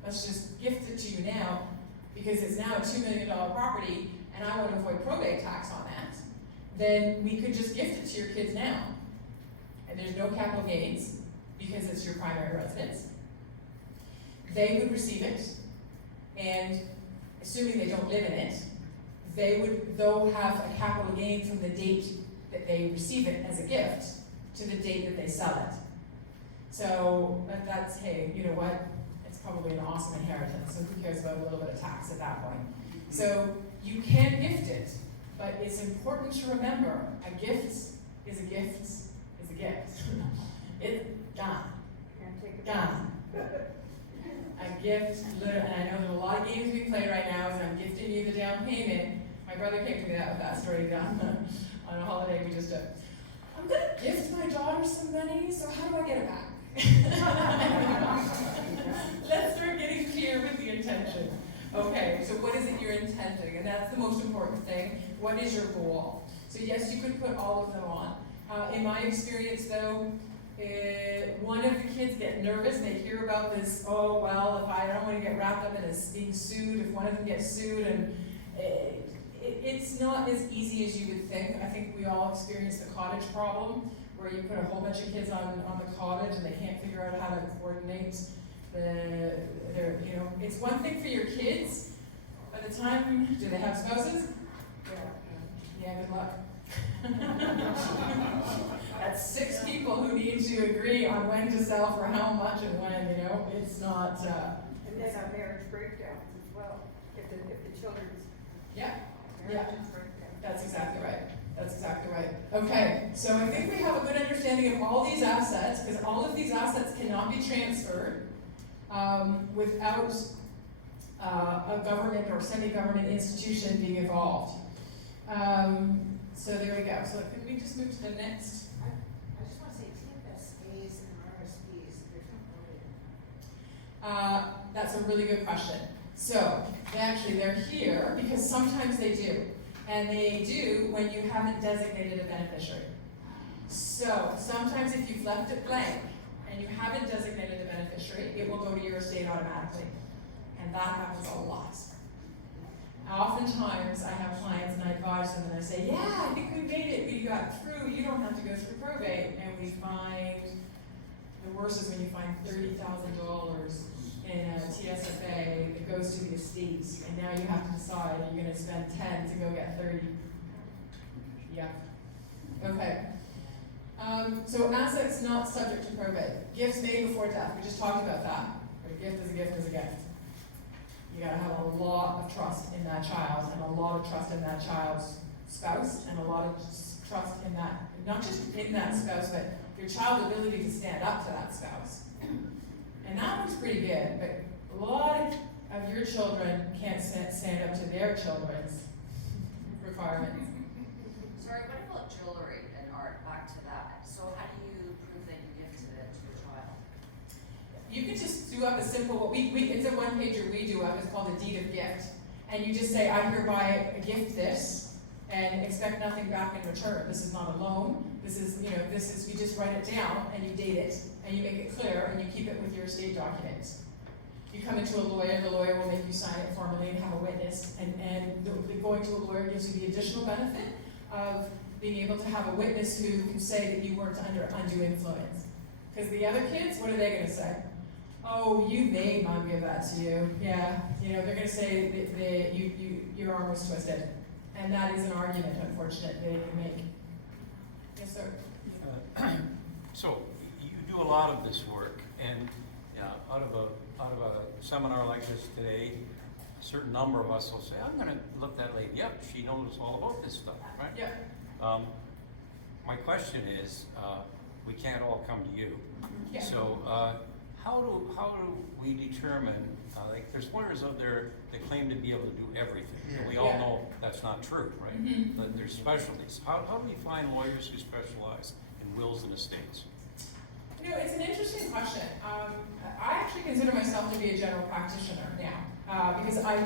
let's just gift it to you now, because it's now a $2 million property, and I want to avoid probate tax on that, then we could just gift it to your kids now. And there's no capital gains, because it's your primary residence. They would receive it, and assuming they don't live in it, they would, though, have a capital gain from the date that they receive it as a gift to the date that they sell it. So that's, hey, you know what? It's probably an awesome inheritance, so who cares about a little bit of tax at that point? So you can gift it, But it's important to remember, a gift is a gift is a gift. It's gone. Can't take it. Gone. A gift, literally, and I know there's a lot of games we play right now, is I'm gifting you the down payment. My brother came to me with that story on a holiday we just did. I'm gonna gift my daughter some money, so how do I get it back? Let's start getting clear with the intention. Okay, so what is it you're intending? And that's the most important thing. What is your goal? So yes, you could put all of them on. In my experience though, one of the kids get nervous and they hear about this, oh well, if I don't want to get wrapped up in being sued, if one of them gets sued, and it's not as easy as you would think. I think we all experience the cottage problem, where you put a whole bunch of kids on the cottage and they can't figure out how to coordinate it's one thing for your kids. By the time, do they have spouses? Yeah, good luck. That's 6 people who need to agree on when to sell for how much and when, it's not, And then our marriage breakdowns as well, if the children's yeah, marriages break down. that's exactly right. That's exactly right. Okay, so I think we have a good understanding of all these assets, because all of these assets cannot be transferred without a government or semi-government institution being involved. So there we go. So could we just move to the next? I just want to say TFSAs and RSPs, there's no code in. That's a really good question. So they're here because sometimes they do. And they do when you haven't designated a beneficiary. So sometimes if you've left it blank and you haven't designated a beneficiary, it will go to your estate automatically. And that happens a lot. Oftentimes I have clients and I advise them and I say, yeah, I think we made it, we got through, you don't have to go through probate. And we find, the worst is when you find $30,000 in a TSFA that goes to the estate, and now you have to decide, are you going to spend 10 to go get 30? Yeah. Okay. So assets not subject to probate. Gifts made before death. We just talked about that. But a gift is a gift is a gift. You got to have a lot of trust in that child, and a lot of trust in that child's spouse, and a lot of trust in that, not just in that spouse, but your child's ability to stand up to that spouse. And that one's pretty good, but a lot of your children can't stand up to their children's requirements. Sorry, what about jewelry and art? Back to that. So how do you prove that you gifted it to your child? You can just do up a simple, it's a one-pager we do up, it's called a deed of gift. And you just say, I hereby gift this, and expect nothing back in return. This is not a loan. This is, you just write it down and you date it and you make it clear and you keep it with your estate documents. You come into a lawyer, the lawyer will make you sign it formally and have a witness, and going to a lawyer gives you the additional benefit of being able to have a witness who can say that you weren't under undue influence. Because the other kids, what are they going to say? Oh, you made mom give that to you. Yeah, they're going to say that your arm was twisted. And that is an argument, unfortunately, they can make. Yes, sir. So you do a lot of this work, and out of a seminar like this today, a certain number of us will say, "I'm going to look that lady. Yep, she knows all about this stuff, right?" Yeah. My question is, we can't all come to you. Yeah. So how do we determine? Like, there's lawyers out there that claim to be able to do everything. And we all Yeah. know that's not true, right? Mhm. But there's specialties. How do we find lawyers who specialize in wills and estates? It's an interesting question. I actually consider myself to be a general practitioner now, because I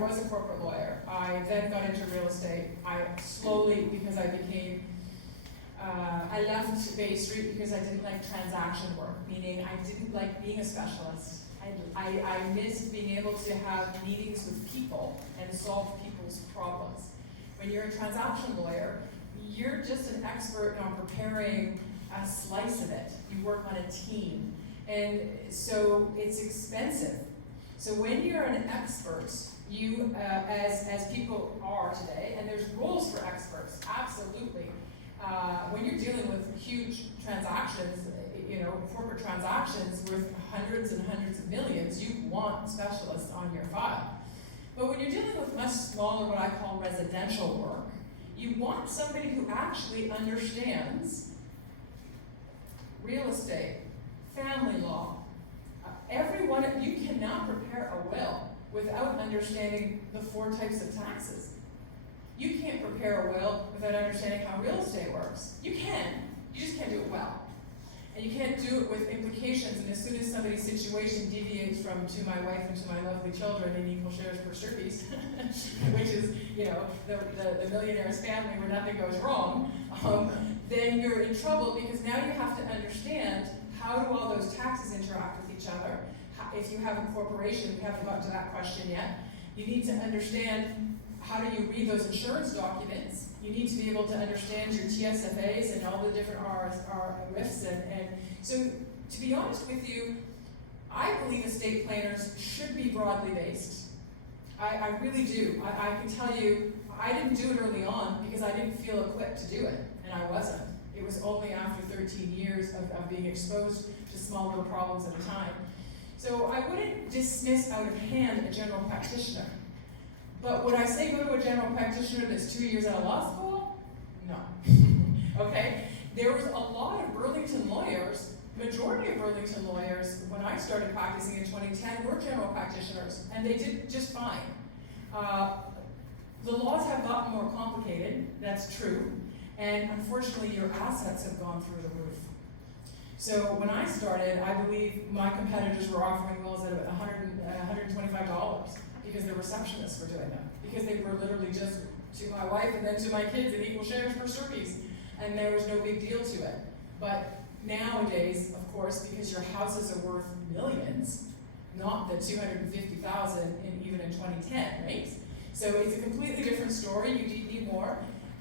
was a corporate lawyer. I then got into real estate. I slowly, because I became, I left Bay Street because I didn't like transaction work, meaning I didn't like being a specialist. I missed being able to have meetings with people and solve people's problems. When you're a transaction lawyer, you're just an expert on preparing a slice of it. You work on a team. And so it's expensive. So when you're an expert, you, as people are today, and there's roles for experts, absolutely. When you're dealing with huge transactions, corporate transactions worth hundreds and hundreds of millions, you want specialists on your file. But when you're dealing with much smaller, what I call residential work, You want somebody who actually understands real estate, family law. You cannot prepare a will without understanding the 4 types of taxes. You can't prepare a will without understanding how real estate works. You can, you just can't do it well. And you can't do it with implications, and as soon as somebody's situation deviates from to my wife and to my lovely children in equal shares per surpiece, which is, you know, the millionaire's family where nothing goes wrong, then you're in trouble because now you have to understand how do all those taxes interact with each other. If you have a corporation, we haven't gotten to that question yet, you need to understand how do you read those insurance documents. You need to be able to understand your TSFAs and all the different RFs, and so to be honest with you, I believe estate planners should be broadly based. I really do. I can tell you, I didn't do it early on because I didn't feel equipped to do it, and I wasn't. It was only after 13 years of being exposed to small little problems at a time. So I wouldn't dismiss out of hand a general practitioner. But would I say go to a general practitioner that's 2 years out of law school? No. Okay? There was a lot of Burlington lawyers, majority of Burlington lawyers, when I started practicing in 2010, were general practitioners, and they did just fine. The laws have gotten more complicated, that's true, and unfortunately your assets have gone through the roof. So when I started, I believe my competitors were offering wills at $125 because the receptionists were doing them. Because they were literally just to my wife and then to my kids in equal shares per surpiece. And there was no big deal to it. But nowadays, of course, because your houses are worth millions, not the $250,000 even in 2010, right? So it's a completely different story. You need more.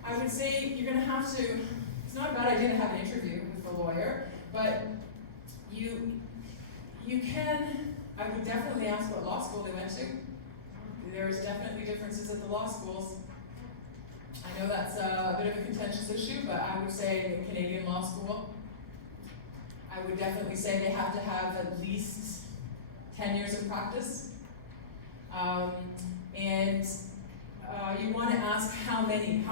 I would say you're gonna have to, it's not a bad idea to have an interview with the lawyer, but you can, I would definitely ask what law school they went to. There's definitely differences at the law schools. I know that's a bit of a contentious issue, but I would say the Canadian law school, I would definitely say they have to have at least 10 years of practice. You want to ask how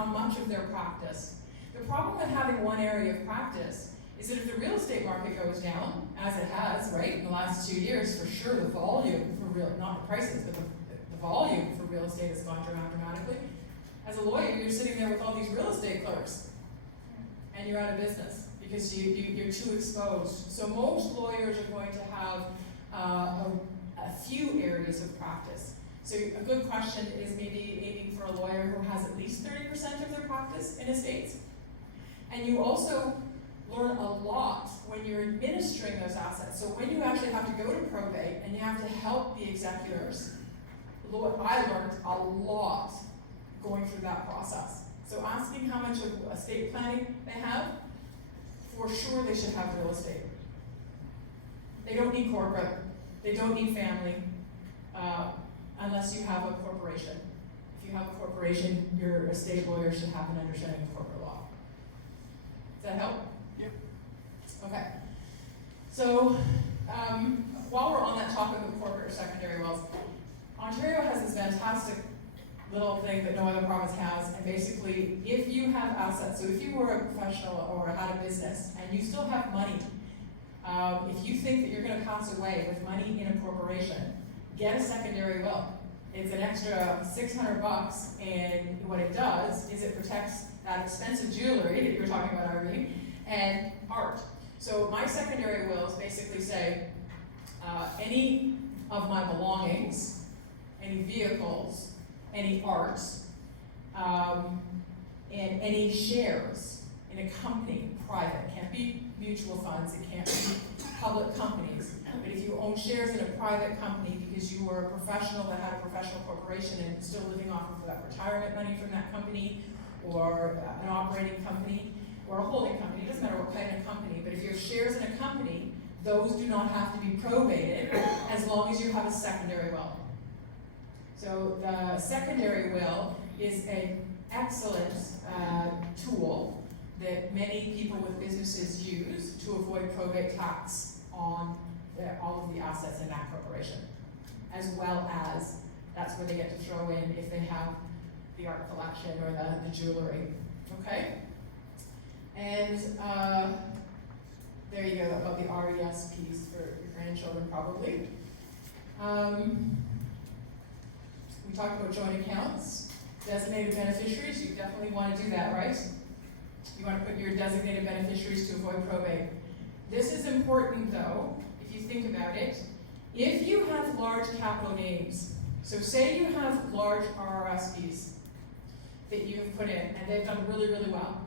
much of their practice. The problem with having one area of practice is that if the real estate market goes down, as it has, right, in the last 2 years, for sure the volume for not the prices, but the volume for real estate has gone down dramatically. As a lawyer, you're sitting there with all these real estate clerks, and you're out of business because you're too exposed. So most lawyers are going to have a few areas of practice. So a good question is maybe aiming for a lawyer who has at least 30% of their practice in estates. And you also learn a lot when you're administering those assets. So when you actually have to go to probate and you have to help the executors, I learned a lot going through that process. So asking how much of estate planning they have, for sure they should have real estate. They don't need corporate, they don't need family, unless you have a corporation. If you have a corporation, your estate lawyer should have an understanding of corporate law. Does that help? Yep. Okay. So, while we're on that topic of corporate or secondary wills, Ontario has this fantastic little thing that no other province has, and basically, if you have assets, so if you were a professional or had a business, and you still have money, if you think that you're going to pass away with money in a corporation, get a secondary will. It's an extra $600, and what it does is it protects that expensive jewelry that you were talking about, Irene, and art. So my secondary wills basically say, any of my belongings, any vehicles, any arts, and any shares in a company, private, can't be mutual funds, it can't be public companies, but if you own shares in a private company because you were a professional that had a professional corporation and still living off of that retirement money from that company, or an operating company, or a holding company, it doesn't matter what kind of company, but if you have shares in a company, those do not have to be probated as long as you have a secondary will. So the secondary will is an excellent tool that many people with businesses use to avoid probate tax on all of the assets in that corporation. As well as, that's where they get to throw in if they have the art collection or the jewelry, okay? And, there you go, about the RES piece for your grandchildren probably. We talked about joint accounts, designated beneficiaries, you definitely want to do that, right? You want to put your designated beneficiaries to avoid probate. This is important though, if you think about it. If you have large capital gains, so say you have large RRSPs that you have put in and they've done really, really well,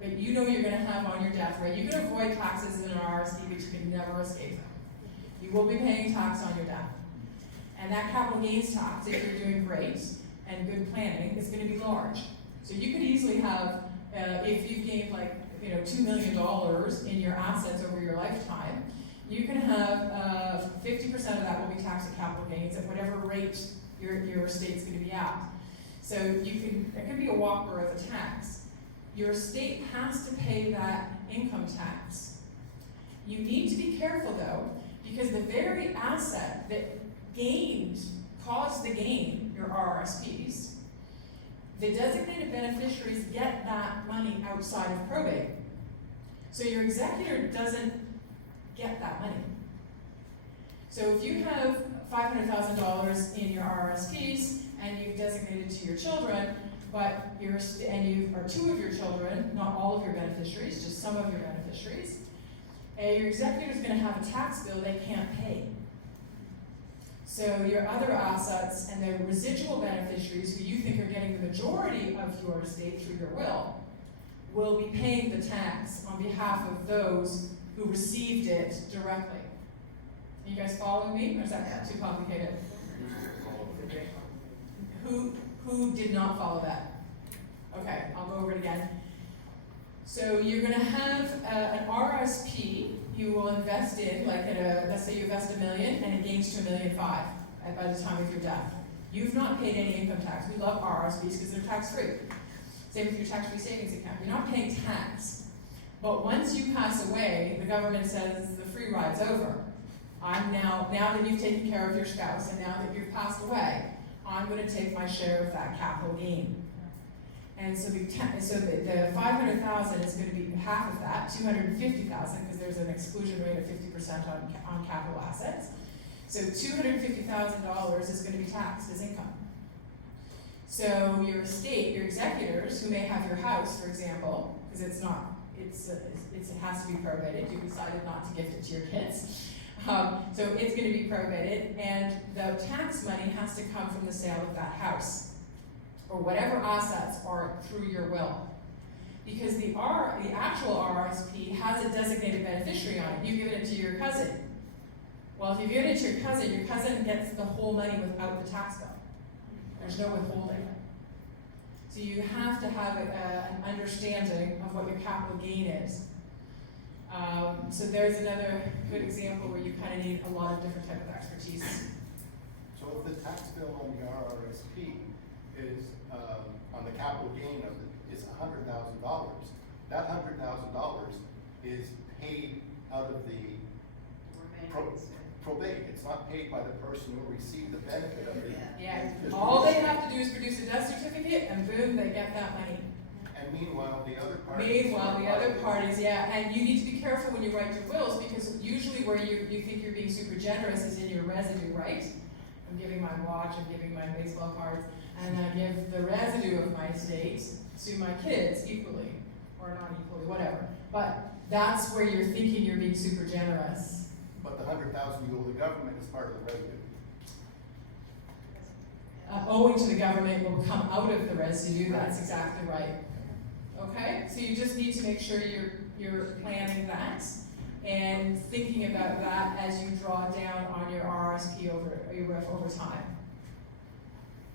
but you know you're going to have on your death, right? You can avoid taxes in an RRSP, but you can never escape them. You will be paying tax on your death. And that capital gains tax, if you're doing great and good planning, is going to be large. So you could easily have, if you've gained like, $2 million in your assets over your lifetime, you can have 50% of that will be taxed at capital gains at whatever rate your estate's going to be at. So it can be a whopper of a tax. Your estate has to pay that income tax. You need to be careful though, because the very asset that caused the gain, your RRSPs, the designated beneficiaries get that money outside of probate. So your executor doesn't get that money. So if you have $500,000 in your RRSPs and you've designated to your children, but you are two of your children, not all of your beneficiaries, just some of your beneficiaries, and your executor is going to have a tax bill they can't pay. So your other assets and the residual beneficiaries who you think are getting the majority of your estate through your will be paying the tax on behalf of those who received it directly. Are you guys following me, or is that too complicated? Who did not follow that? Okay, I'll go over it again. So you're going to have an RSP you will invest in, like let's say you invest $1 million and it gains to $1.5 million by the time of your death. You've not paid any income tax. We love RSPs because they're tax-free. Same with your tax-free savings account. You're not paying tax. But once you pass away, the government says the free ride's over. Now that you've taken care of your spouse and now that you've passed away, I'm going to take my share of that capital gain. And so the $500,000 is going to be half of that, $250,000, because there's an exclusion rate of 50% on capital assets. So $250,000 is going to be taxed as income. So your estate, your executors, who may have your house, for example, because it has to be probated. You decided not to gift it to your kids. So it's going to be probated, and the tax money has to come from the sale of that house, or whatever assets are through your will. Because the actual RRSP has a designated beneficiary on it. You've given it to your cousin. Well, if you've given it to your cousin gets the whole money without the tax bill. There's no withholding. So you have to have an understanding of what your capital gain is. So there's another good example where you kind of need a lot of different type of expertise. So if the tax bill on the RRSP is, on the capital gain of it, is $100,000, that $100,000 is paid out of the probate. It's not paid by the person who received the benefit of it. Yeah, all they have to do is produce a death certificate and boom, they get that money. And meanwhile, the other parties. Yeah, and you need to be careful when you write your wills, because usually where you think you're being super generous is in your residue, right? I'm giving my watch, I'm giving my baseball cards, and I give the residue of my estate to my kids equally, or not equally, whatever. But that's where you're thinking you're being super generous. But the $100,000 you owe the government is part of the residue. Owing to the government will come out of the residue, that's exactly right. Okay, so you just need to make sure you're planning that and thinking about that as you draw down on your RSP over time.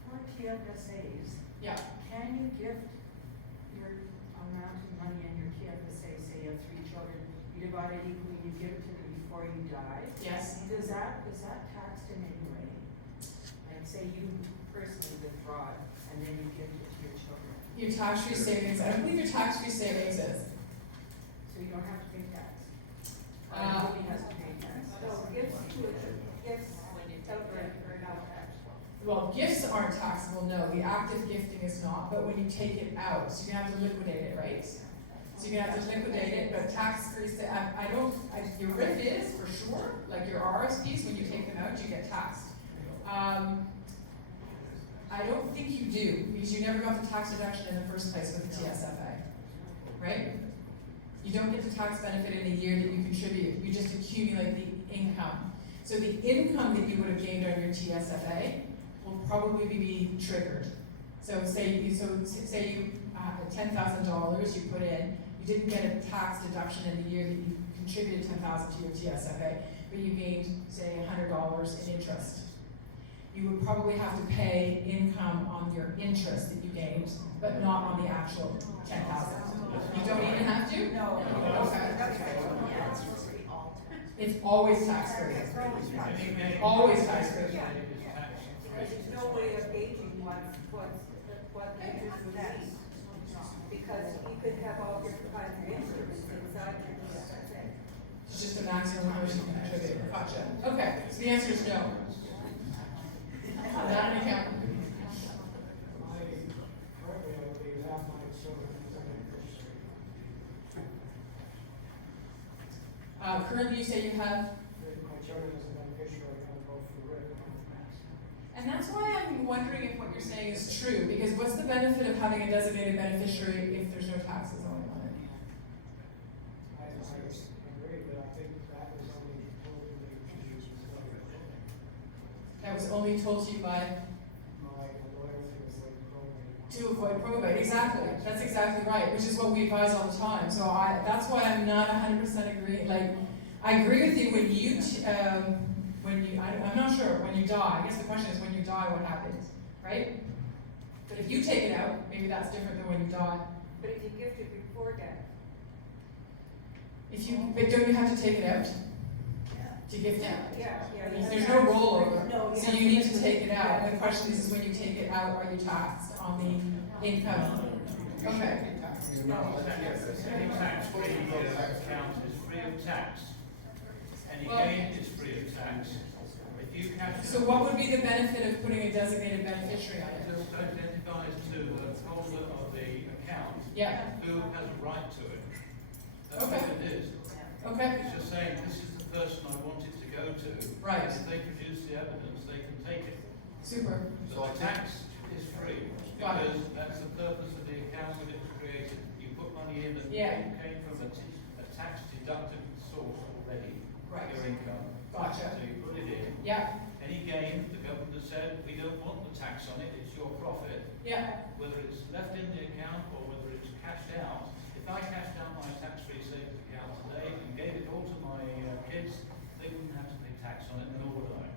For TFSAs, Yeah. can you gift your amount of money in your TFSA, say you have 3 children, you divide it equally, you give it to them before you die? Yes. Is that taxed in any way? Like say you personally withdraw it and then you give it to your children? Your tax-free savings, I don't believe your tax-free savings is. So you don't have to pay tax? Or nobody has to pay tax? So gifts to it, gifts when you take it or not tax. Well, gifts aren't taxable, no, the act of gifting is not, but when you take it out, so you're gonna have to liquidate it, right? So you're gonna have to liquidate it, but tax-free, your RIF is, for sure, like your RSPs, when you take them out, you get taxed. I don't think you do, because you never got the tax deduction in the first place with the TSFA, right? You don't get the tax benefit in the year that you contribute, you just accumulate the income. So the income that you would have gained on your TSFA will probably be triggered. So say you $10,000 you put in, you didn't get a tax deduction in the year that you contributed $10,000 to your TSFA, but you gained, say, $100 in interest. You would probably have to pay income on your interest that you gained, but not on the actual $10,000. You don't even have to? No. Okay. It's always tax-free. Always tax-free. Yeah. There's no way of gauging what the interest would be. Because you could have all different kinds of instruments inside your TSFA. It's just a maximum how much you can contribute. Gotcha. Okay, so the answer is no. Not an accountant. Currently, I believe half my children as a beneficiary. Currently you say you have, My children as a beneficiary on both the RIF and the tax. and that's why I'm wondering if what you're saying is true, because what's the benefit of having a designated beneficiary if there's no taxes owing on it? I agree, but I think that was only totally used That was only told to you by, my lawyer was like probate. to avoid probate, exactly, that's exactly right, which is what we advise all the time, so that's why I'm not 100% agree, like, I agree with you I'm not sure, when you die, I guess the question is when you die, what happens, right? But if you take it out, maybe that's different than when you die. But if you gifted before that, But don't you have to take it out to gift out? yeah. There's no rollover, No, so you need to take it out, and the question is when you take it out, are you taxed on the income? Okay, Any tax-free account is free of tax. Any Well- gain is free of tax. If you cash it. so what would be the benefit of putting a designated beneficiary on It it? just identifies to the holder of the account Yeah, who has a right to it. That's Okay. what it is. okay, It's just saying, this is the person I want it to go to. Right. If they produce the evidence, they can take it. super, So the tax is free, Got it. because that's the purpose of the account when it was created. You put money in and Yeah. it came from a tax deductive source already, Right. your income. Gotcha. So you put it in. yeah, Any gain, the government has said, we don't want the tax on it, it's your profit. yeah, Whether it's left in the account or whether it's cashed out. If I cashed out my tax-free savings account today and gave it all to my kids, they wouldn't have to pay tax on it, nor would I.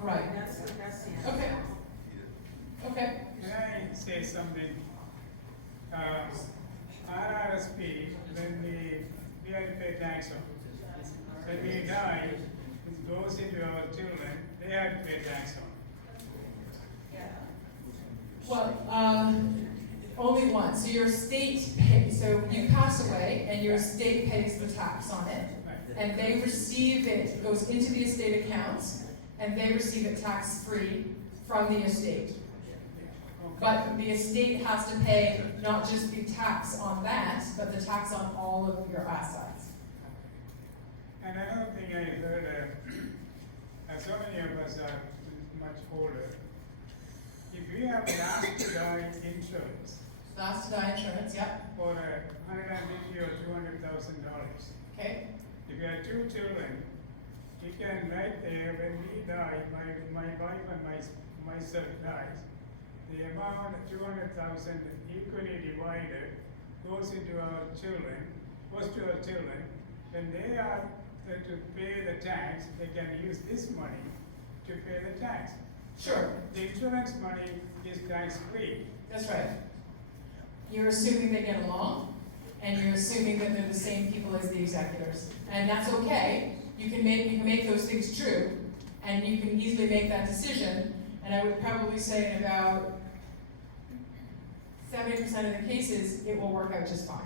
right, That's the answer. okay, okay, Can I say something? RRSP, when we have to pay tax on. When we die, it goes into our children, they have to pay tax on. well, only one, so your estate pays, so you pass away and your estate pays the tax on it, Right. and they receive it, goes into the estate accounts, and they receive it tax-free from the estate. But the estate has to pay not just the tax on that, but the tax on all of your assets. And another thing I heard, so many of us are much older. If we have last to die insurance Last to die insurance, yep, for $150,000 or $200,000, okay, if you have two children, you can right there when we die, my wife and myself dies, the amount of 200,000 equally divided goes into our children, goes to our children. When they are to pay the tax, they can use this money to pay the tax. sure, The insurance money is tax-free. that's right. You're assuming they get along, and you're assuming that they're the same people as the executors. And that's okay, you can make those things true, and you can easily make that decision, and I would probably say in about 70% of the cases, it will work out just fine.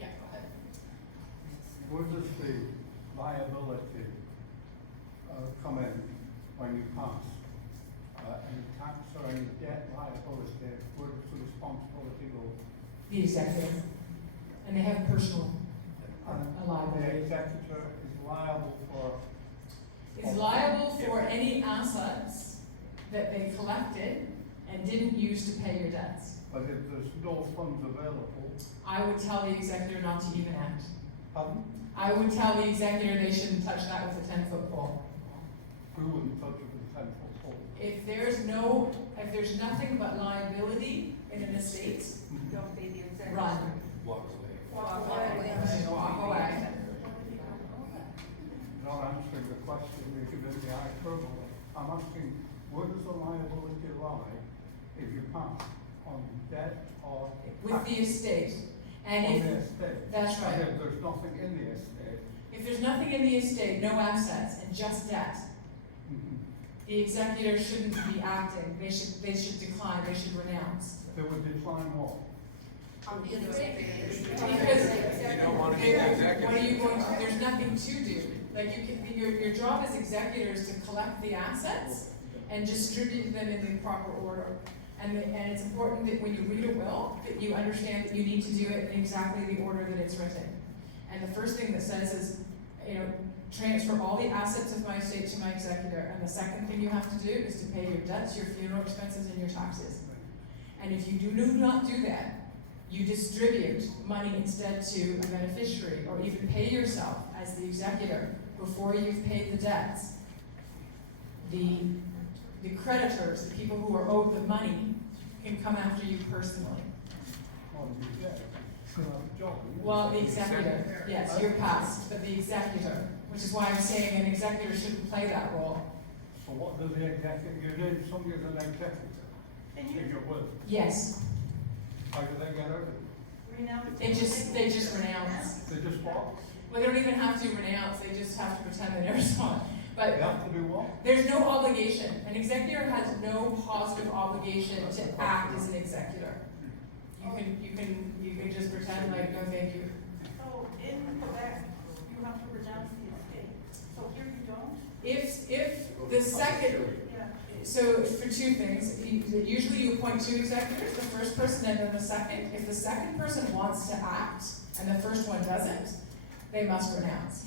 Yeah, go ahead. Where does the liability come in? when you pass, any tax or any debt liability, where does the responsibility go? The executive. And they have personal And the liability. executor is liable for. Is liable for any assets that they collected and didn't use to pay your debts. But if there's no funds available, I would tell the executor not to even act. pardon? I would tell the executor they shouldn't touch that with a 10-foot pole. Who wouldn't touch it with a 10-foot pole? If there's nothing but liability in an estate, Don't be the executive. run. Walk away. Walk away. Walk away. Not answering the question, you're giving the hyperbole. I'm asking, where does the liability lie if you pass on debt or With tax? the estate. And On if, the estate? that's right. And if there's nothing in the estate, If there's nothing in the estate, no assets, and just debt, the executor shouldn't be acting. They should decline, they should renounce. they would decline what? Because You don't want to be the executive. what are you going to, there's nothing to do. Like your job as executor is to collect the assets and distribute them in the proper order. And it's important that when you read a will, that you understand that you need to do it in exactly the order that it's written. And the first thing that says is, transfer all the assets of my estate to my executor. And the second thing you have to do is to pay your debts, your funeral expenses, and your taxes. And if you do not do that, you distribute money instead to a beneficiary, or even pay yourself as the executor before you've paid the debts. The creditors, the people who are owed the money, can come after you personally. Or you debt? Still have a job. wouldn't you? Well, the executor, yes, you're past, but the executor, which is why I'm saying an executor shouldn't play that role. So what does the executor, you need somebody as an executor, in your will. Yes, How do they get out of it? they just renounce. They just walk? Well, they don't even have to renounce, they just have to pretend they never saw it. They But have to do what? there's no obligation. An executor has no positive obligation to act as an executor. You can just pretend like, no, thank you. So in Quebec, you have to renounce the estate. So here you don't? If the second, Yeah. so for two things, usually you appoint two executors, the first person and then the second. If the second person wants to act and the first one doesn't, they must renounce.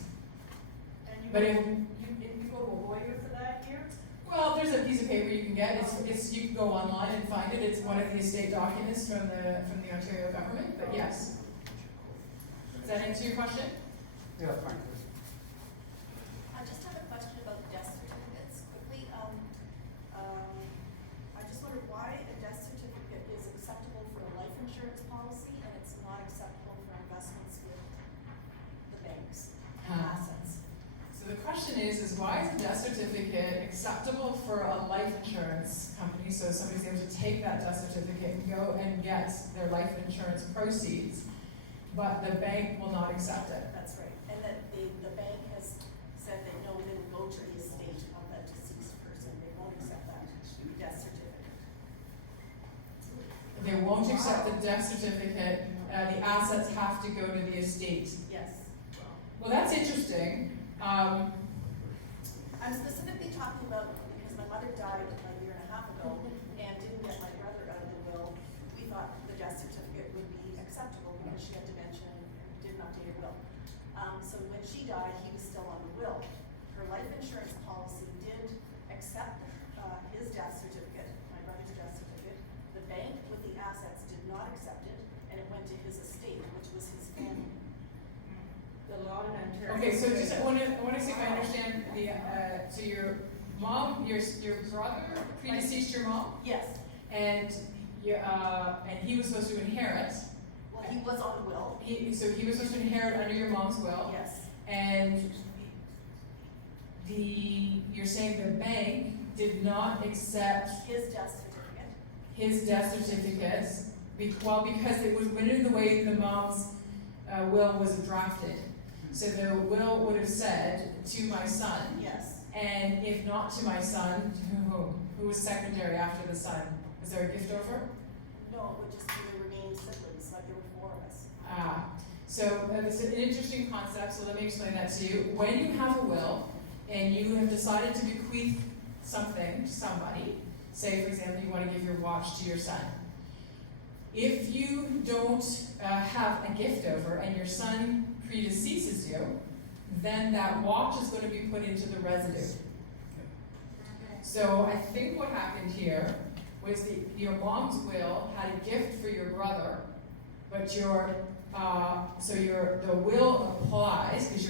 And you But go, if, you go to a lawyer for that here? well, there's a piece of paper you can get, it's, you can go online and find it, it's one of the estate documents from the Ontario government, but yes. Does that answer your question? Yeah, thank you. I just have a question about death certificates quickly. I just wondered why a death certificate is acceptable for a life insurance policy and it's not acceptable for investments with the banks and assets. So the question is why is a death certificate acceptable for a life insurance company? So somebody's able to take that death certificate and go and get their life insurance proceeds, but the bank will not accept it. That's right. And that the bank has said that no, they will go to the estate of that deceased person. They won't accept that death certificate. They won't accept the death certificate, the assets have to go to the estate. Yes. Well, that's interesting. I'm specifically talking about because my mother died a year and a half ago and didn't get my brother out of the will. We thought the death certificate would be acceptable because she had dementia and didn't update her will. So when she died, he was still on the will. Her life insurance policy did accept his death certificate, my brother's death certificate. The bank with the assets did not accept it, and it went to his estate, which was his family. The law in Ontario. Okay, so just I want to see if I understand the so your mom, your brother predeceased your mom, Yes. and he was supposed to inherit. Well, he was on the will. So he was supposed to inherit under your mom's will. Yes. And you're saying the bank did not accept His death certificate. his death certificates because it was written the way the mom's will was drafted. So the will would have said to my son, Yes. and if not to my son, to whom? Who was secondary after the son? Was there a gift over? No, it would just be the remaining siblings, like there were 4 of us. So it's an interesting concept, so let me explain that to you. When you have a will and you have decided to bequeath something to somebody, say for example you want to give your watch to your son. If you don't have a gift over and your son predeceases you, then that watch is going to be put into the residue. So I think what happened here was your mom's will had a gift for your brother, but the will applies because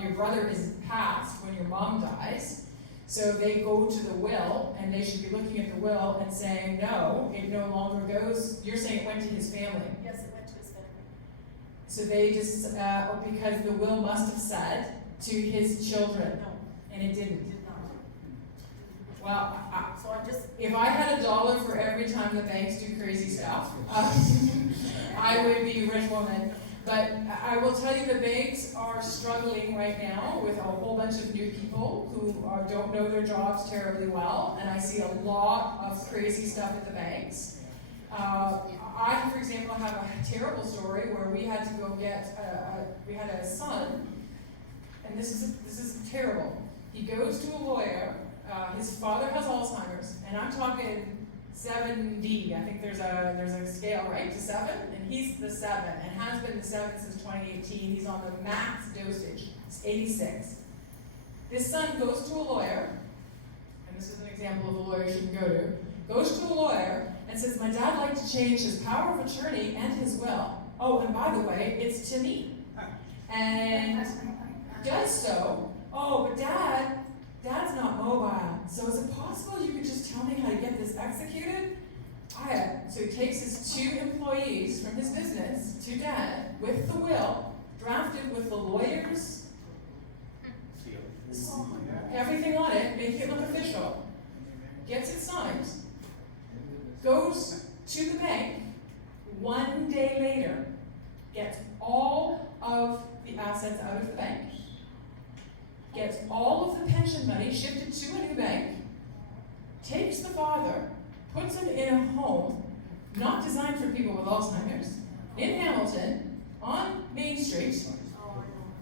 your brother is passed when your mom dies. So they go to the will, and they should be looking at the will and saying, no, it no longer goes. You're saying it went to his family. Yes, it went to his family. So they just, because the will must have said to his children, No, and it didn't. it did not. Well, So I'm just, if I had $1 for every time the banks do crazy stuff, I would be a rich woman. But I will tell you the banks are struggling right now with a whole bunch of new people who don't know their jobs terribly well, and I see a lot of crazy stuff at the banks. I, for example, have a terrible story where we had to go get, we had a son, and this is terrible. He goes to a lawyer, his father has Alzheimer's, and I'm talking 7D, I think there's a scale, right, to 7, and he's the 7, and has been the 7 since 2018. He's on the max dosage, it's 86. This son goes to a lawyer, and this is an example of a lawyer you shouldn't go to, goes to a lawyer and says, my dad liked to change his power of attorney and his will. Oh, and by the way, it's to me. And does so. Oh, but Dad's not mobile, so is it possible you could just tell me how to get this executed? So he takes his 2 employees from his business to Dad with the will, drafted with the lawyers, everything on it, making it look official, gets it signed, goes to the bank, 1 day later, gets all of the assets out of the bank, gets all of the pension money shifted to a new bank, takes the father, puts him in a home not designed for people with Alzheimer's, in Hamilton, on Main Street,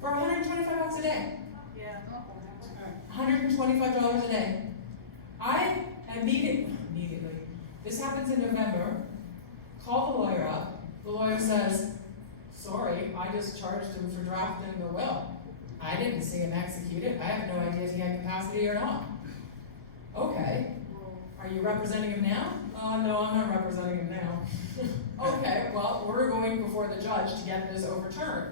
for $125 a day. yeah. $125 a day. I immediately, this happens in November, call the lawyer up. The lawyer says, sorry, I just charged him for drafting the will. I didn't see him execute it. I have no idea if he had capacity or not. Okay. Are you representing him now? Oh, no, I'm not representing him now. Okay, well, we're going before the judge to get this overturned.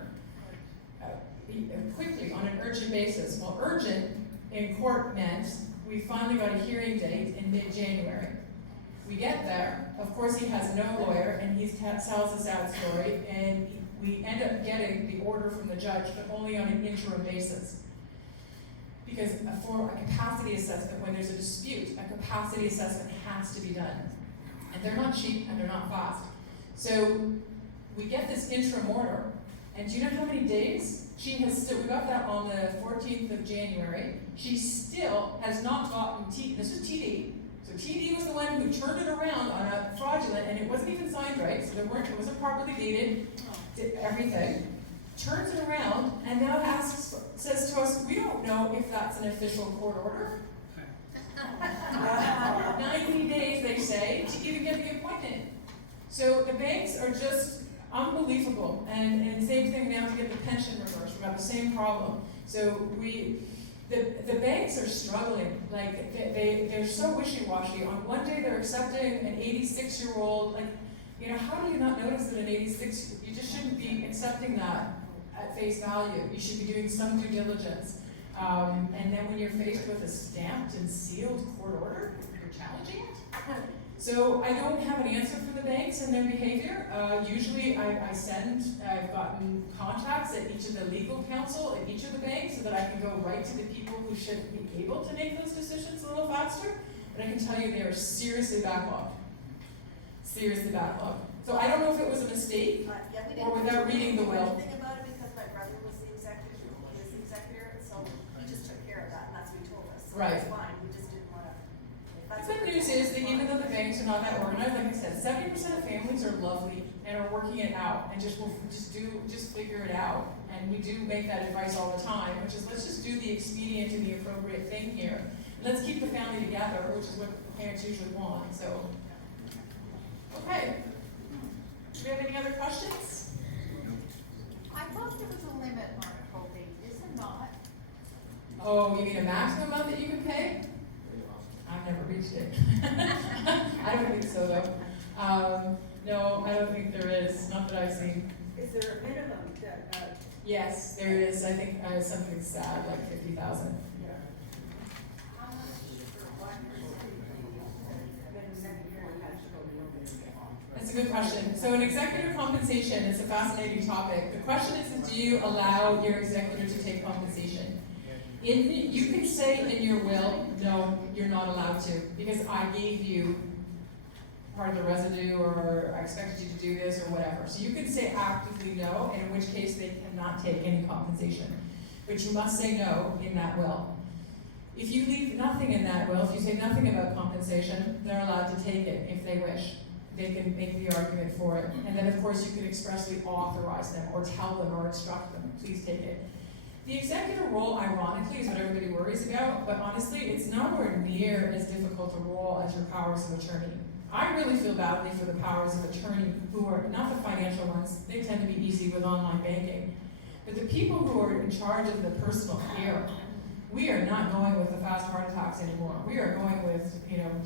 Quickly, on an urgent basis. Well, urgent in court meant we finally got a hearing date in mid-January. We get there, of course he has no lawyer, and he tells a sad story, and we end up getting the order from the judge, but only on an interim basis. Because for a capacity assessment, when there's a dispute, a capacity assessment has to be done. And they're not cheap and they're not fast. So we get this interim order, and do you know how many days? She has still, we got that on the 14th of January. She still has not gotten this was TD. So TD was the one who turned it around on a fraudulent, and it wasn't even signed right, so it wasn't properly dated, did everything. Turns it around and now says to us, we don't know if that's an official court order. 90 days, they say, to even get the appointment. So the banks are just unbelievable. And same thing now to get the pension reversed. We got the same problem. So the banks are struggling. Like they're so wishy-washy. On one day they're accepting an 86-year-old, how do you not notice that an 86, you just shouldn't be accepting that at face value. You should be doing some due diligence. And then when you're faced with a stamped and sealed court order, you're challenging it. So I don't have an answer for the banks and their behavior. Usually I've gotten contacts at each of the legal counsel at each of the banks so that I can go right to the people who should be able to make those decisions a little faster. But I can tell you they are seriously backlogged. Seriously backlogged. So I don't know if it was a mistake Yeah, we or didn't without reading the do will. anything about it because my brother was the executor, so he just took care of that, and that's what he told us. So Right. it's fine, we just didn't wanna. The good news is that even though the banks are not that organized, like I said, 70% of families are lovely and are working it out and just figure it out. And we do make that advice all the time, which is let's just do the expedient and the appropriate thing here. Let's keep the family together, which is what parents usually want, so. Okay. Do we have any other questions? I thought there was a limit on probate, is there not? Oh, you mean a maximum amount that you can pay? I've never reached it. I don't think so though. No, I don't think there is, not that I've seen. Is there a minimum that, Yes, there is, I think, something sad, like 50,000. How much for 1%? That's a good question. So in executive compensation, it's a fascinating topic. The question is, do you allow your executor to take compensation? You can say in your will, no, you're not allowed to, because I gave you part of the residue, or I expected you to do this, or whatever. So you can say actively no, and in which case they cannot take any compensation. But you must say no in that will. If you leave nothing in that will, if you say nothing about compensation, they're allowed to take it if they wish. They can make the argument for it. And then of course you can expressly authorize them, or tell them, or instruct them, please take it. The executor role, ironically, is what everybody worries about, but honestly, it's nowhere near as difficult a role as your powers of attorney. I really feel badly for the powers of attorney who are, not the financial ones, they tend to be easy with online banking, but the people who are in charge of the personal care. We are not going with the fast heart attacks anymore. We are going with,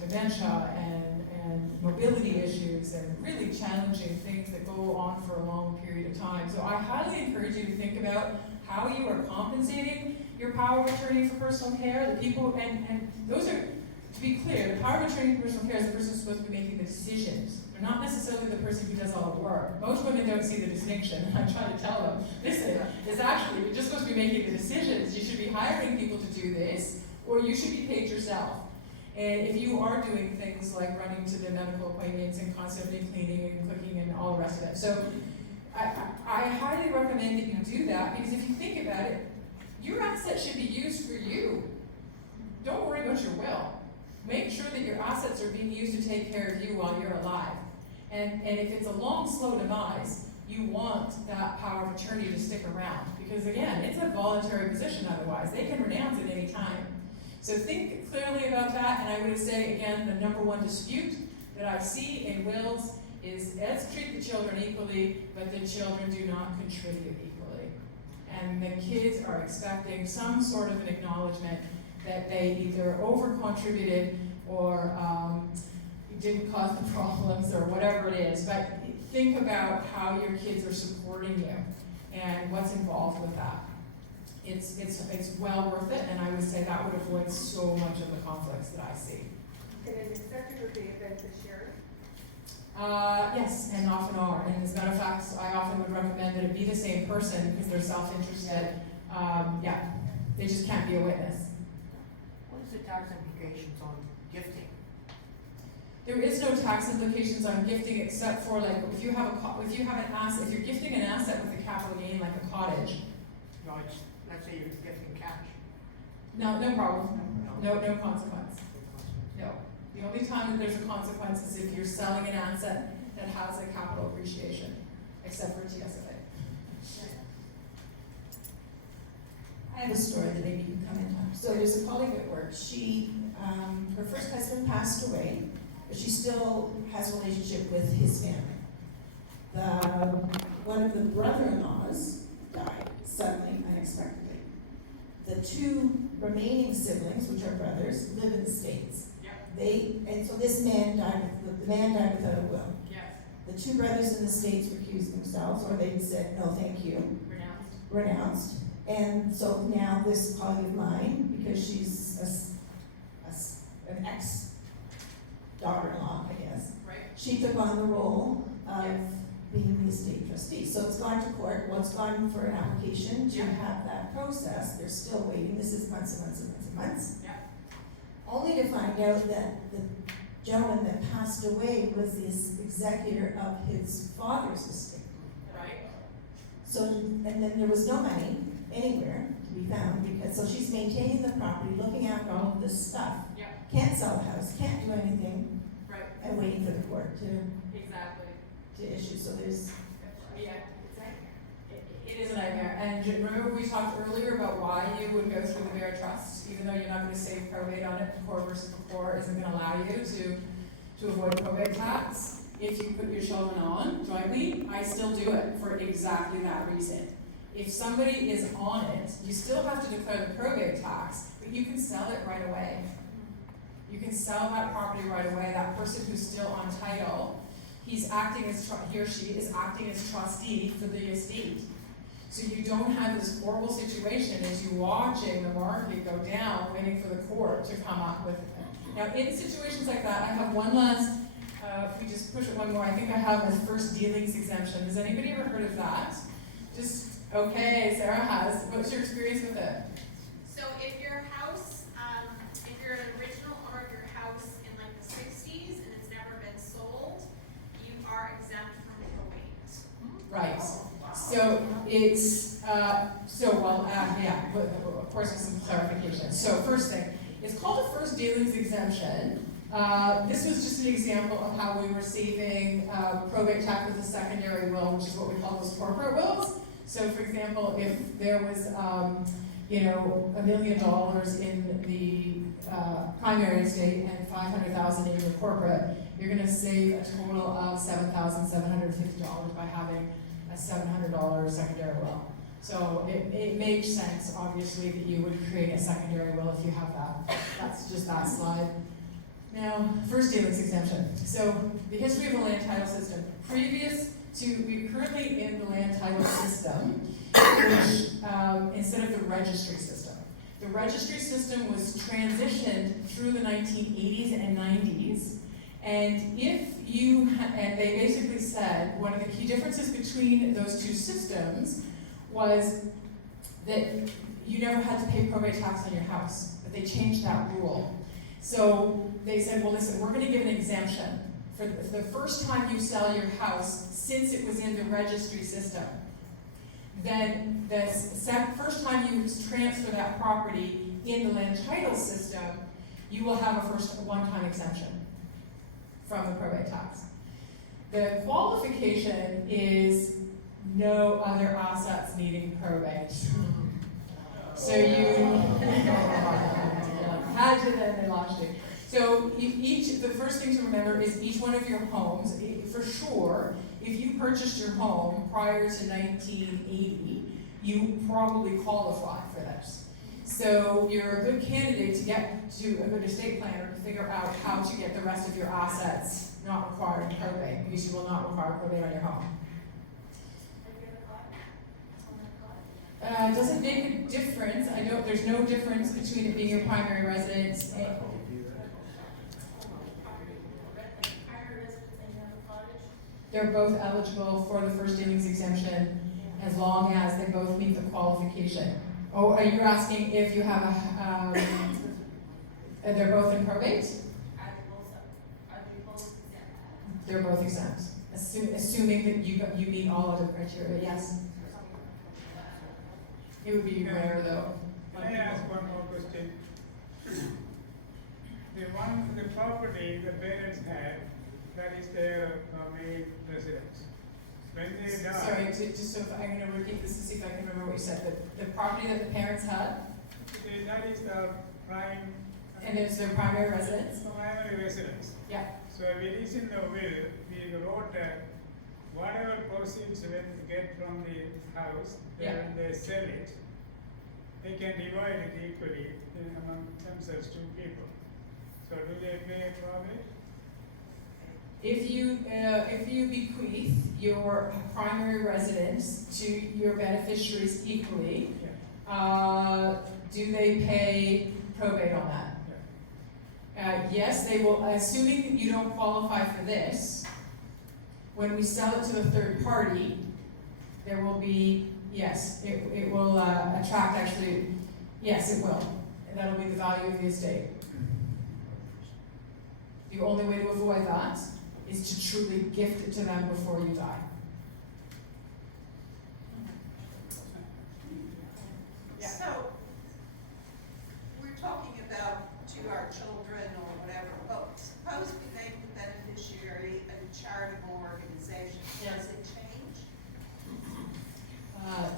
dementia and mobility issues and really challenging things that go on for a long period of time. So I highly encourage you to think about how you are compensating your power of attorney for personal care. The people, and those are, to be clear, the power of attorney for personal care is the person who's supposed to be making the decisions. They're not necessarily the person who does all the work. Most women don't see the distinction. I'm trying to tell them, listen, it's actually, you're just supposed to be making the decisions. You should be hiring people to do this, or you should be paid yourself. And if you are doing things like running to the medical appointments and constantly cleaning and cooking and all the rest of it. So I highly recommend that you do that, because if you think about it, your assets should be used for you. Don't worry about your will. Make sure that your assets are being used to take care of you while you're alive. And if it's a long, slow demise, you want that power of attorney to stick around. Because again, it's a voluntary position otherwise. They can renounce at any time. So think clearly about that, and I would say, again, the number one dispute that I see in wills is let's treat the children equally, but the children do not contribute equally. And the kids are expecting some sort of an acknowledgement that they either over-contributed or didn't cause the problems or whatever it is. But think about how your kids are supporting you and what's involved with that. It's well worth it, and I would say that would avoid so much of the conflicts that I see. can an executor be a beneficiary? Yes, and often are. And as a matter of fact, I often would recommend that it be the same person because they're self-interested. Yeah, they just can't be a witness. What is the tax implications on gifting? There is no tax implications on gifting except for like if you have an asset, if you're gifting an asset with a capital gain like a cottage. No, let's say you're gifting cash. No problem. No consequence. No. The only time that there's a consequence is if you're selling an asset that has a capital appreciation, except for TSFA. I have a story that maybe you can come in on. So there's a colleague at work. She, her first husband passed away, but she still has a relationship with his family. One of the brother-in-laws died suddenly, unexpectedly. The two remaining siblings, which are brothers, live in the States. And so this man died, the man died without a will. Yes. The two brothers in the States recused themselves, or they said, no, thank you. Renounced. And so now this colleague of mine, because she's an ex-daughter-in-law, I guess, Right. she took on the role of being the estate trustee. So it's gone to court, well, it's gone for an application to have that process. They're still waiting. This is months and months and months and months. Yeah. Only to find out that the gentleman that passed away was the executor of his father's estate. Right. So, and then there was no money anywhere to be found because, so she's maintaining the property, looking after all of this stuff. Yeah. Can't sell the house, can't do anything, Right. and waiting for the court Exactly. to issue. So there's, Yeah. It is a nightmare, and remember we talked earlier about why you would go through the bare trust, even though you're not gonna save probate on it, core versus core isn't gonna allow you to avoid probate tax. If you put your children on jointly, I still do it for exactly that reason. If somebody is on it, you still have to declare the probate tax, but you can sell it right away. You can sell that property right away. That person who's still on title, he or she is acting as trustee for the estate. So you don't have this horrible situation as you watching the market go down, waiting for the court to come up with it. Now, in situations like that, I have one last, if we just push it one more, I think I have a first dealings exemption. Has anybody ever heard of that? Just, okay, Sarah has. What's your experience with it? So if your house, if you're an original owner of your house in like the 60s and it's never been sold, you are exempt from probate. Right. So it's, yeah, of course with some clarification. So first thing, it's called a first dealings exemption. This was just an example of how we were saving probate tax with a secondary will, which is what we call those corporate wills. So for example, if there was, $1 million in the primary estate and $500,000 in your corporate, you're going to save a total of $7,750 by having a $700 secondary will. So it makes sense, obviously, that you would create a secondary will if you have that. That's just that slide. Now, first dealings exemption. So the history of the land title system. We're currently in the land title system, which instead of the registry system. The registry system was transitioned through the 1980s and 90s. And and they basically said one of the key differences between those two systems was that you never had to pay probate tax on your house, but they changed that rule. So they said, well, listen, we're going to give an exemption for the first time you sell your house since it was in the registry system. Then the first time you transfer that property in the land title system, you will have a one-time exemption from the probate tax. The qualification is no other assets needing probate. So you had to, then they lost you. So the first thing to remember is each one of your homes, for sure, if you purchased your home prior to 1980, you probably qualify for this. So you're a good candidate to get to a good estate planner to figure out how to get the rest of your assets not requiring probate, because you will not require probate on your home. Doesn't make a difference. There's no difference between it being your primary residence and they're both eligible for the first dealings exemption as long as they both meet the qualification. Oh, are you asking if you have they're both in probate? They're both exempt, assuming that you meet all other criteria. Yes. It would be rare though. Can I ask one more question? The property the parents had, that is their main residence. When they die. Sorry, just so if I'm going to repeat this to see if I can remember what you said. The property that the parents had, that is the prime. and it's their primary residence. Primary residence. Yeah. So if it is in the will, we wrote that whatever proceeds when they get from the house, when they sell it, they can divide it equally among themselves, two people. So do they pay a profit? If you bequeath your primary residence to your beneficiaries equally, do they pay probate on that? Yes, they will, assuming that you don't qualify for this. When we sell it to the third party, there will be, yes, it will attract actually, yes, it will. And that'll be the value of the estate. The only way to avoid that is to truly gift it to them before you die. Yeah. So, we're talking about to our children or whatever, but suppose we make the beneficiary a charitable organization, does it change?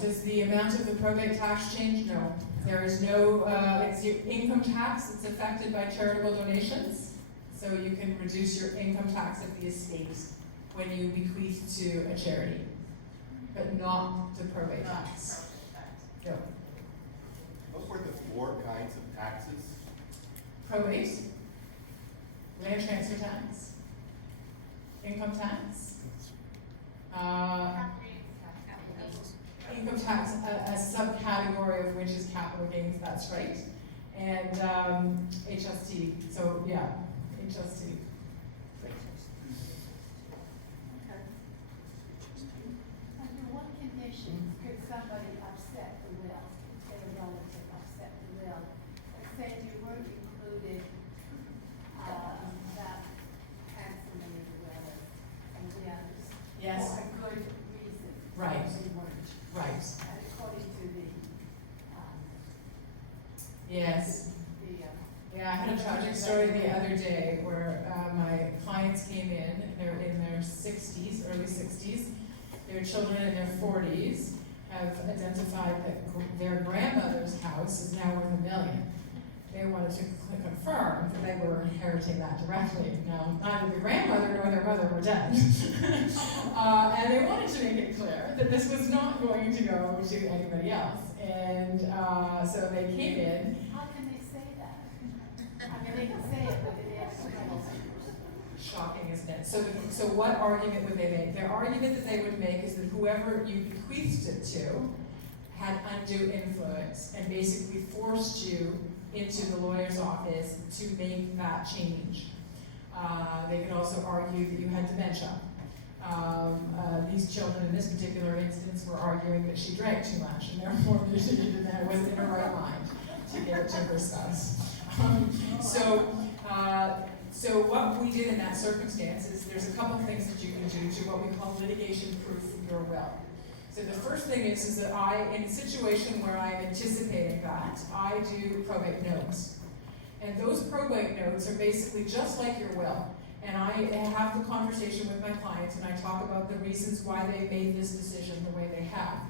Does the amount of the probate tax change? No. There is no, it's your income tax, it's affected by charitable donations. So you can reduce your income tax of the estate when you bequeath to a charity, but not the probate tax. No. What were the 4 kinds of taxes? Probate, land transfer tax, income tax, income tax, a subcategory of which is capital gains, that's right, and HST, so yeah, HST. Under what conditions could somebody upset the will, say a relative upset the will, and say you weren't included, that handsomely in the will and the others? Yes. For a good reason. Right. They weren't. Right. And according to the, Yes. the, Yeah, I had a tragic story the other day where my clients came in, they're in their 60s, early 60s, their children in their 40s have identified that their grandmother's house is now worth $1 million. They wanted to confirm that they were inheriting that directly. Now, neither the grandmother nor their mother were dead. And they wanted to make it clear that this was not going to go to anybody else. And so they came in. how can they say that? I mean, they can say it, but they have to know. Shocking, isn't it? So what argument would they make? Their argument that they would make is that whoever you bequeathed it to had undue influence and basically forced you into the lawyer's office to make that change. They could also argue that you had dementia. These children in this particular instance were arguing that she drank too much and therefore she wasn't in her right mind to give it to her spouse. So what we did in that circumstance is there's a couple of things that you can do to what we call litigation proof your will. So the first thing is that in a situation where I'm anticipating that, I do probate notes. And those probate notes are basically just like your will. And I have the conversation with my clients and I talk about the reasons why they made this decision the way they have.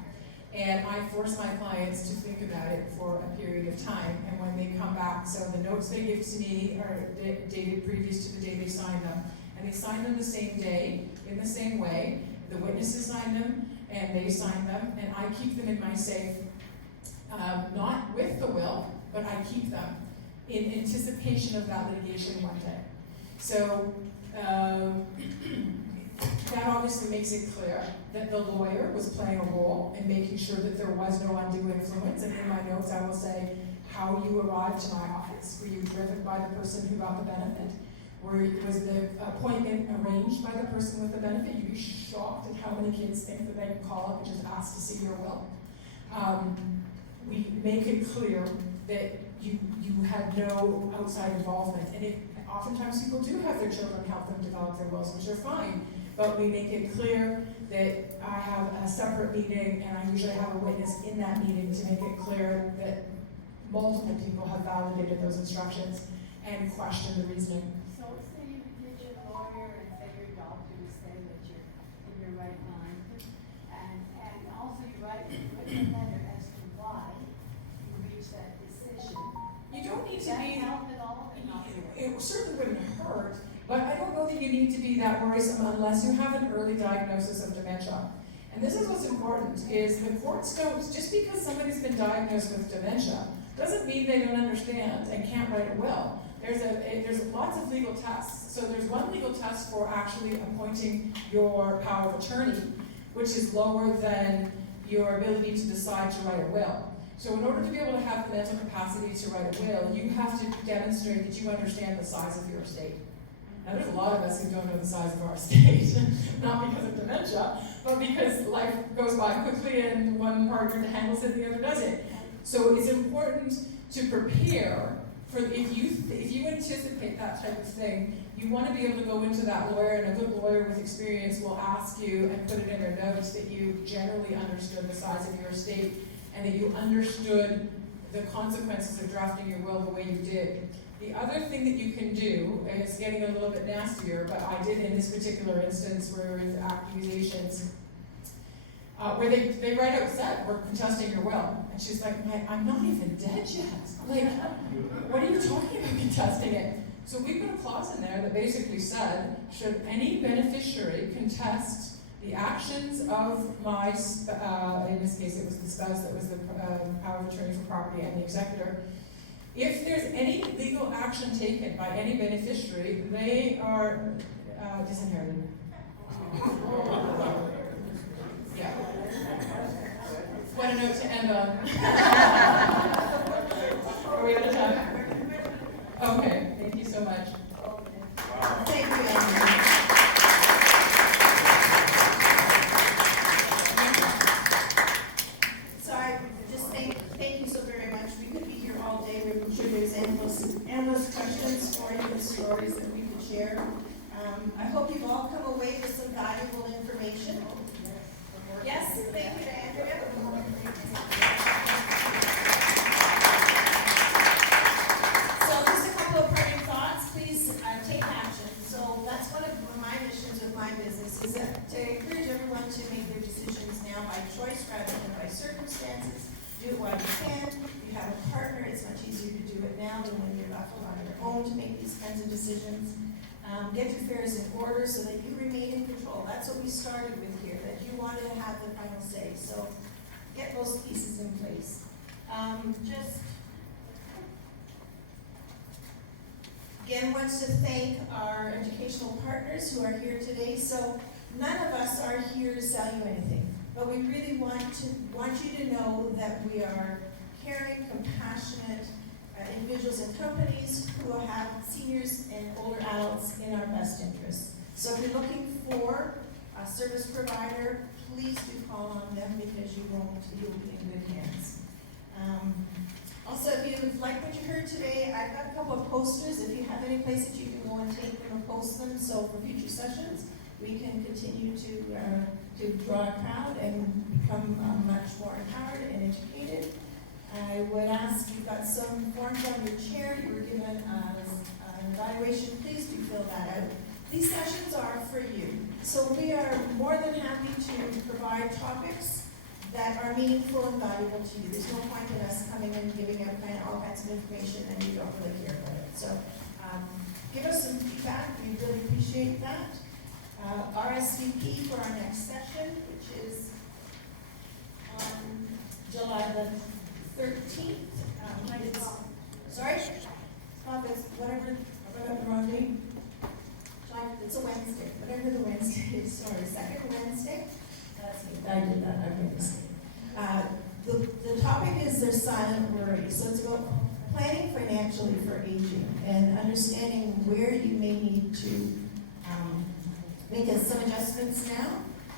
And I force my clients to think about it for a period of time. And when they come back, so the notes they give to me are dated previous to the day they sign them. And they sign them the same day, in the same way. The witnesses sign them, and they sign them, and I keep them in my safe, not with the will, but I keep them in anticipation of that litigation one day. So that obviously makes it clear that the lawyer was playing a role in making sure that there was no undue influence. And in my notes, I will say how you arrived to my office. Were you driven by the person who got the benefit? Was the appointment arranged by the person with the benefit? You'd be shocked at how many kids think that they can call up and just ask to see your will. We make it clear that you had no outside involvement. And oftentimes people do have their children help them develop their wills, which are fine. But we make it clear that I have a separate meeting and I usually have a witness in that meeting to make it clear that multiple people have validated those instructions and questioned the reasoning. So say you get your lawyer and say your doctor to say that you're in your right mind, and also you write a written letter as to why you reached that decision. You don't need to Does that be. help at all? Or not really? It certainly wouldn't hurt, but I don't know that you need to be that worrisome unless you have an early diagnosis of dementia. And this is what's important, is the courts don't, just because somebody's been diagnosed with dementia, doesn't mean they don't understand and can't write a will. There's lots of legal tests. So there's one legal test for actually appointing your power of attorney, which is lower than your ability to decide to write a will. So in order to be able to have the mental capacity to write a will, you have to demonstrate that you understand the size of your estate. Now there's a lot of us who don't know the size of our estate, not because of dementia, but because life goes by quickly and one partner handles it and the other doesn't. So it's important to prepare for if you anticipate that type of thing, you want to be able to go into that lawyer, and a good lawyer with experience will ask you and put it in their notes that you generally understood the size of your estate and that you understood the consequences of drafting your will the way you did. The other thing that you can do, and it's getting a little bit nastier, but I did in this particular instance where with accusations, where they write out said, we're contesting your will. And she's like, I'm not even dead yet. Like, what are you talking about contesting it? So we put a clause in there that basically said, should any beneficiary contest the actions of my, in this case it was the spouse that was the power of attorney for property and the executor, if there's any legal action taken by any beneficiary, they are disinherited. Yeah. What a note to end on. Are we out of time? Okay, thank you so much. Thank you, Andrea. So I just thank you so very much. We could be here all day. I'm sure there's endless questions for you and stories that we could share. I hope you've all come away with some valuable information. Yes, thank you to Andrea. So just a couple of parting thoughts. Please take action. So that's one of my missions with my business, is that to encourage everyone to make their decisions now by choice rather than by circumstances. Do it while you can. If you have a partner, it's much easier to do it now than when you're left on your own to make these kinds of decisions. Get your affairs in order so that you remain in control. That's what we started with here, that you wanted to have the final say. So get those pieces in place. Again, wants to thank our educational partners who are here today. So none of us are here to sell you anything, but we really want you to know that we are caring, compassionate individuals and companies who have seniors and older adults in our best interest. So if you're looking for a service provider, please do call on them because you'll be in good hands. Also, if you like what you heard today, I've got a couple of posters. If you have any place that you can go and take them and post them, so for future sessions, we can continue to draw a crowd and become much more empowered and educated. I would ask, you've got some forms on your chair, you were given an evaluation, please do fill that out. These sessions are for you. So we are more than happy to provide topics that are meaningful and valuable to you. There's no point in us coming and giving out all kinds of information and you don't really care about it. So give us some feedback, we really appreciate that. RSVP for our next session, which is on July the 13th. Sorry? It's whatever, I got the wrong date. It's a Wednesday, whatever the Wednesday is, sorry, second Wednesday. That's me, I did that, I made a mistake. The topic is their silent worry. So it's about planning financially for aging and understanding where you may need to make some adjustments now.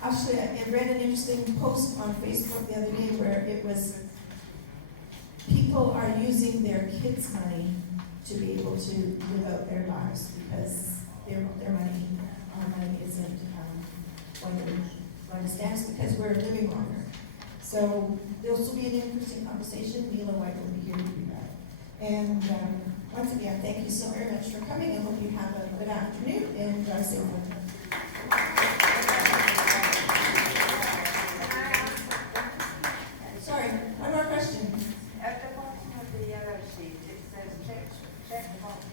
Actually, I read an interesting post on Facebook the other day where it was people are using their kids' money to be able to live out their lives because their money, our money isn't going to stand us because we're living longer. So this will be an interesting conversation. Neela White will be here to do that. And once again, thank you so very much for coming. I hope you have a good afternoon and drive safe.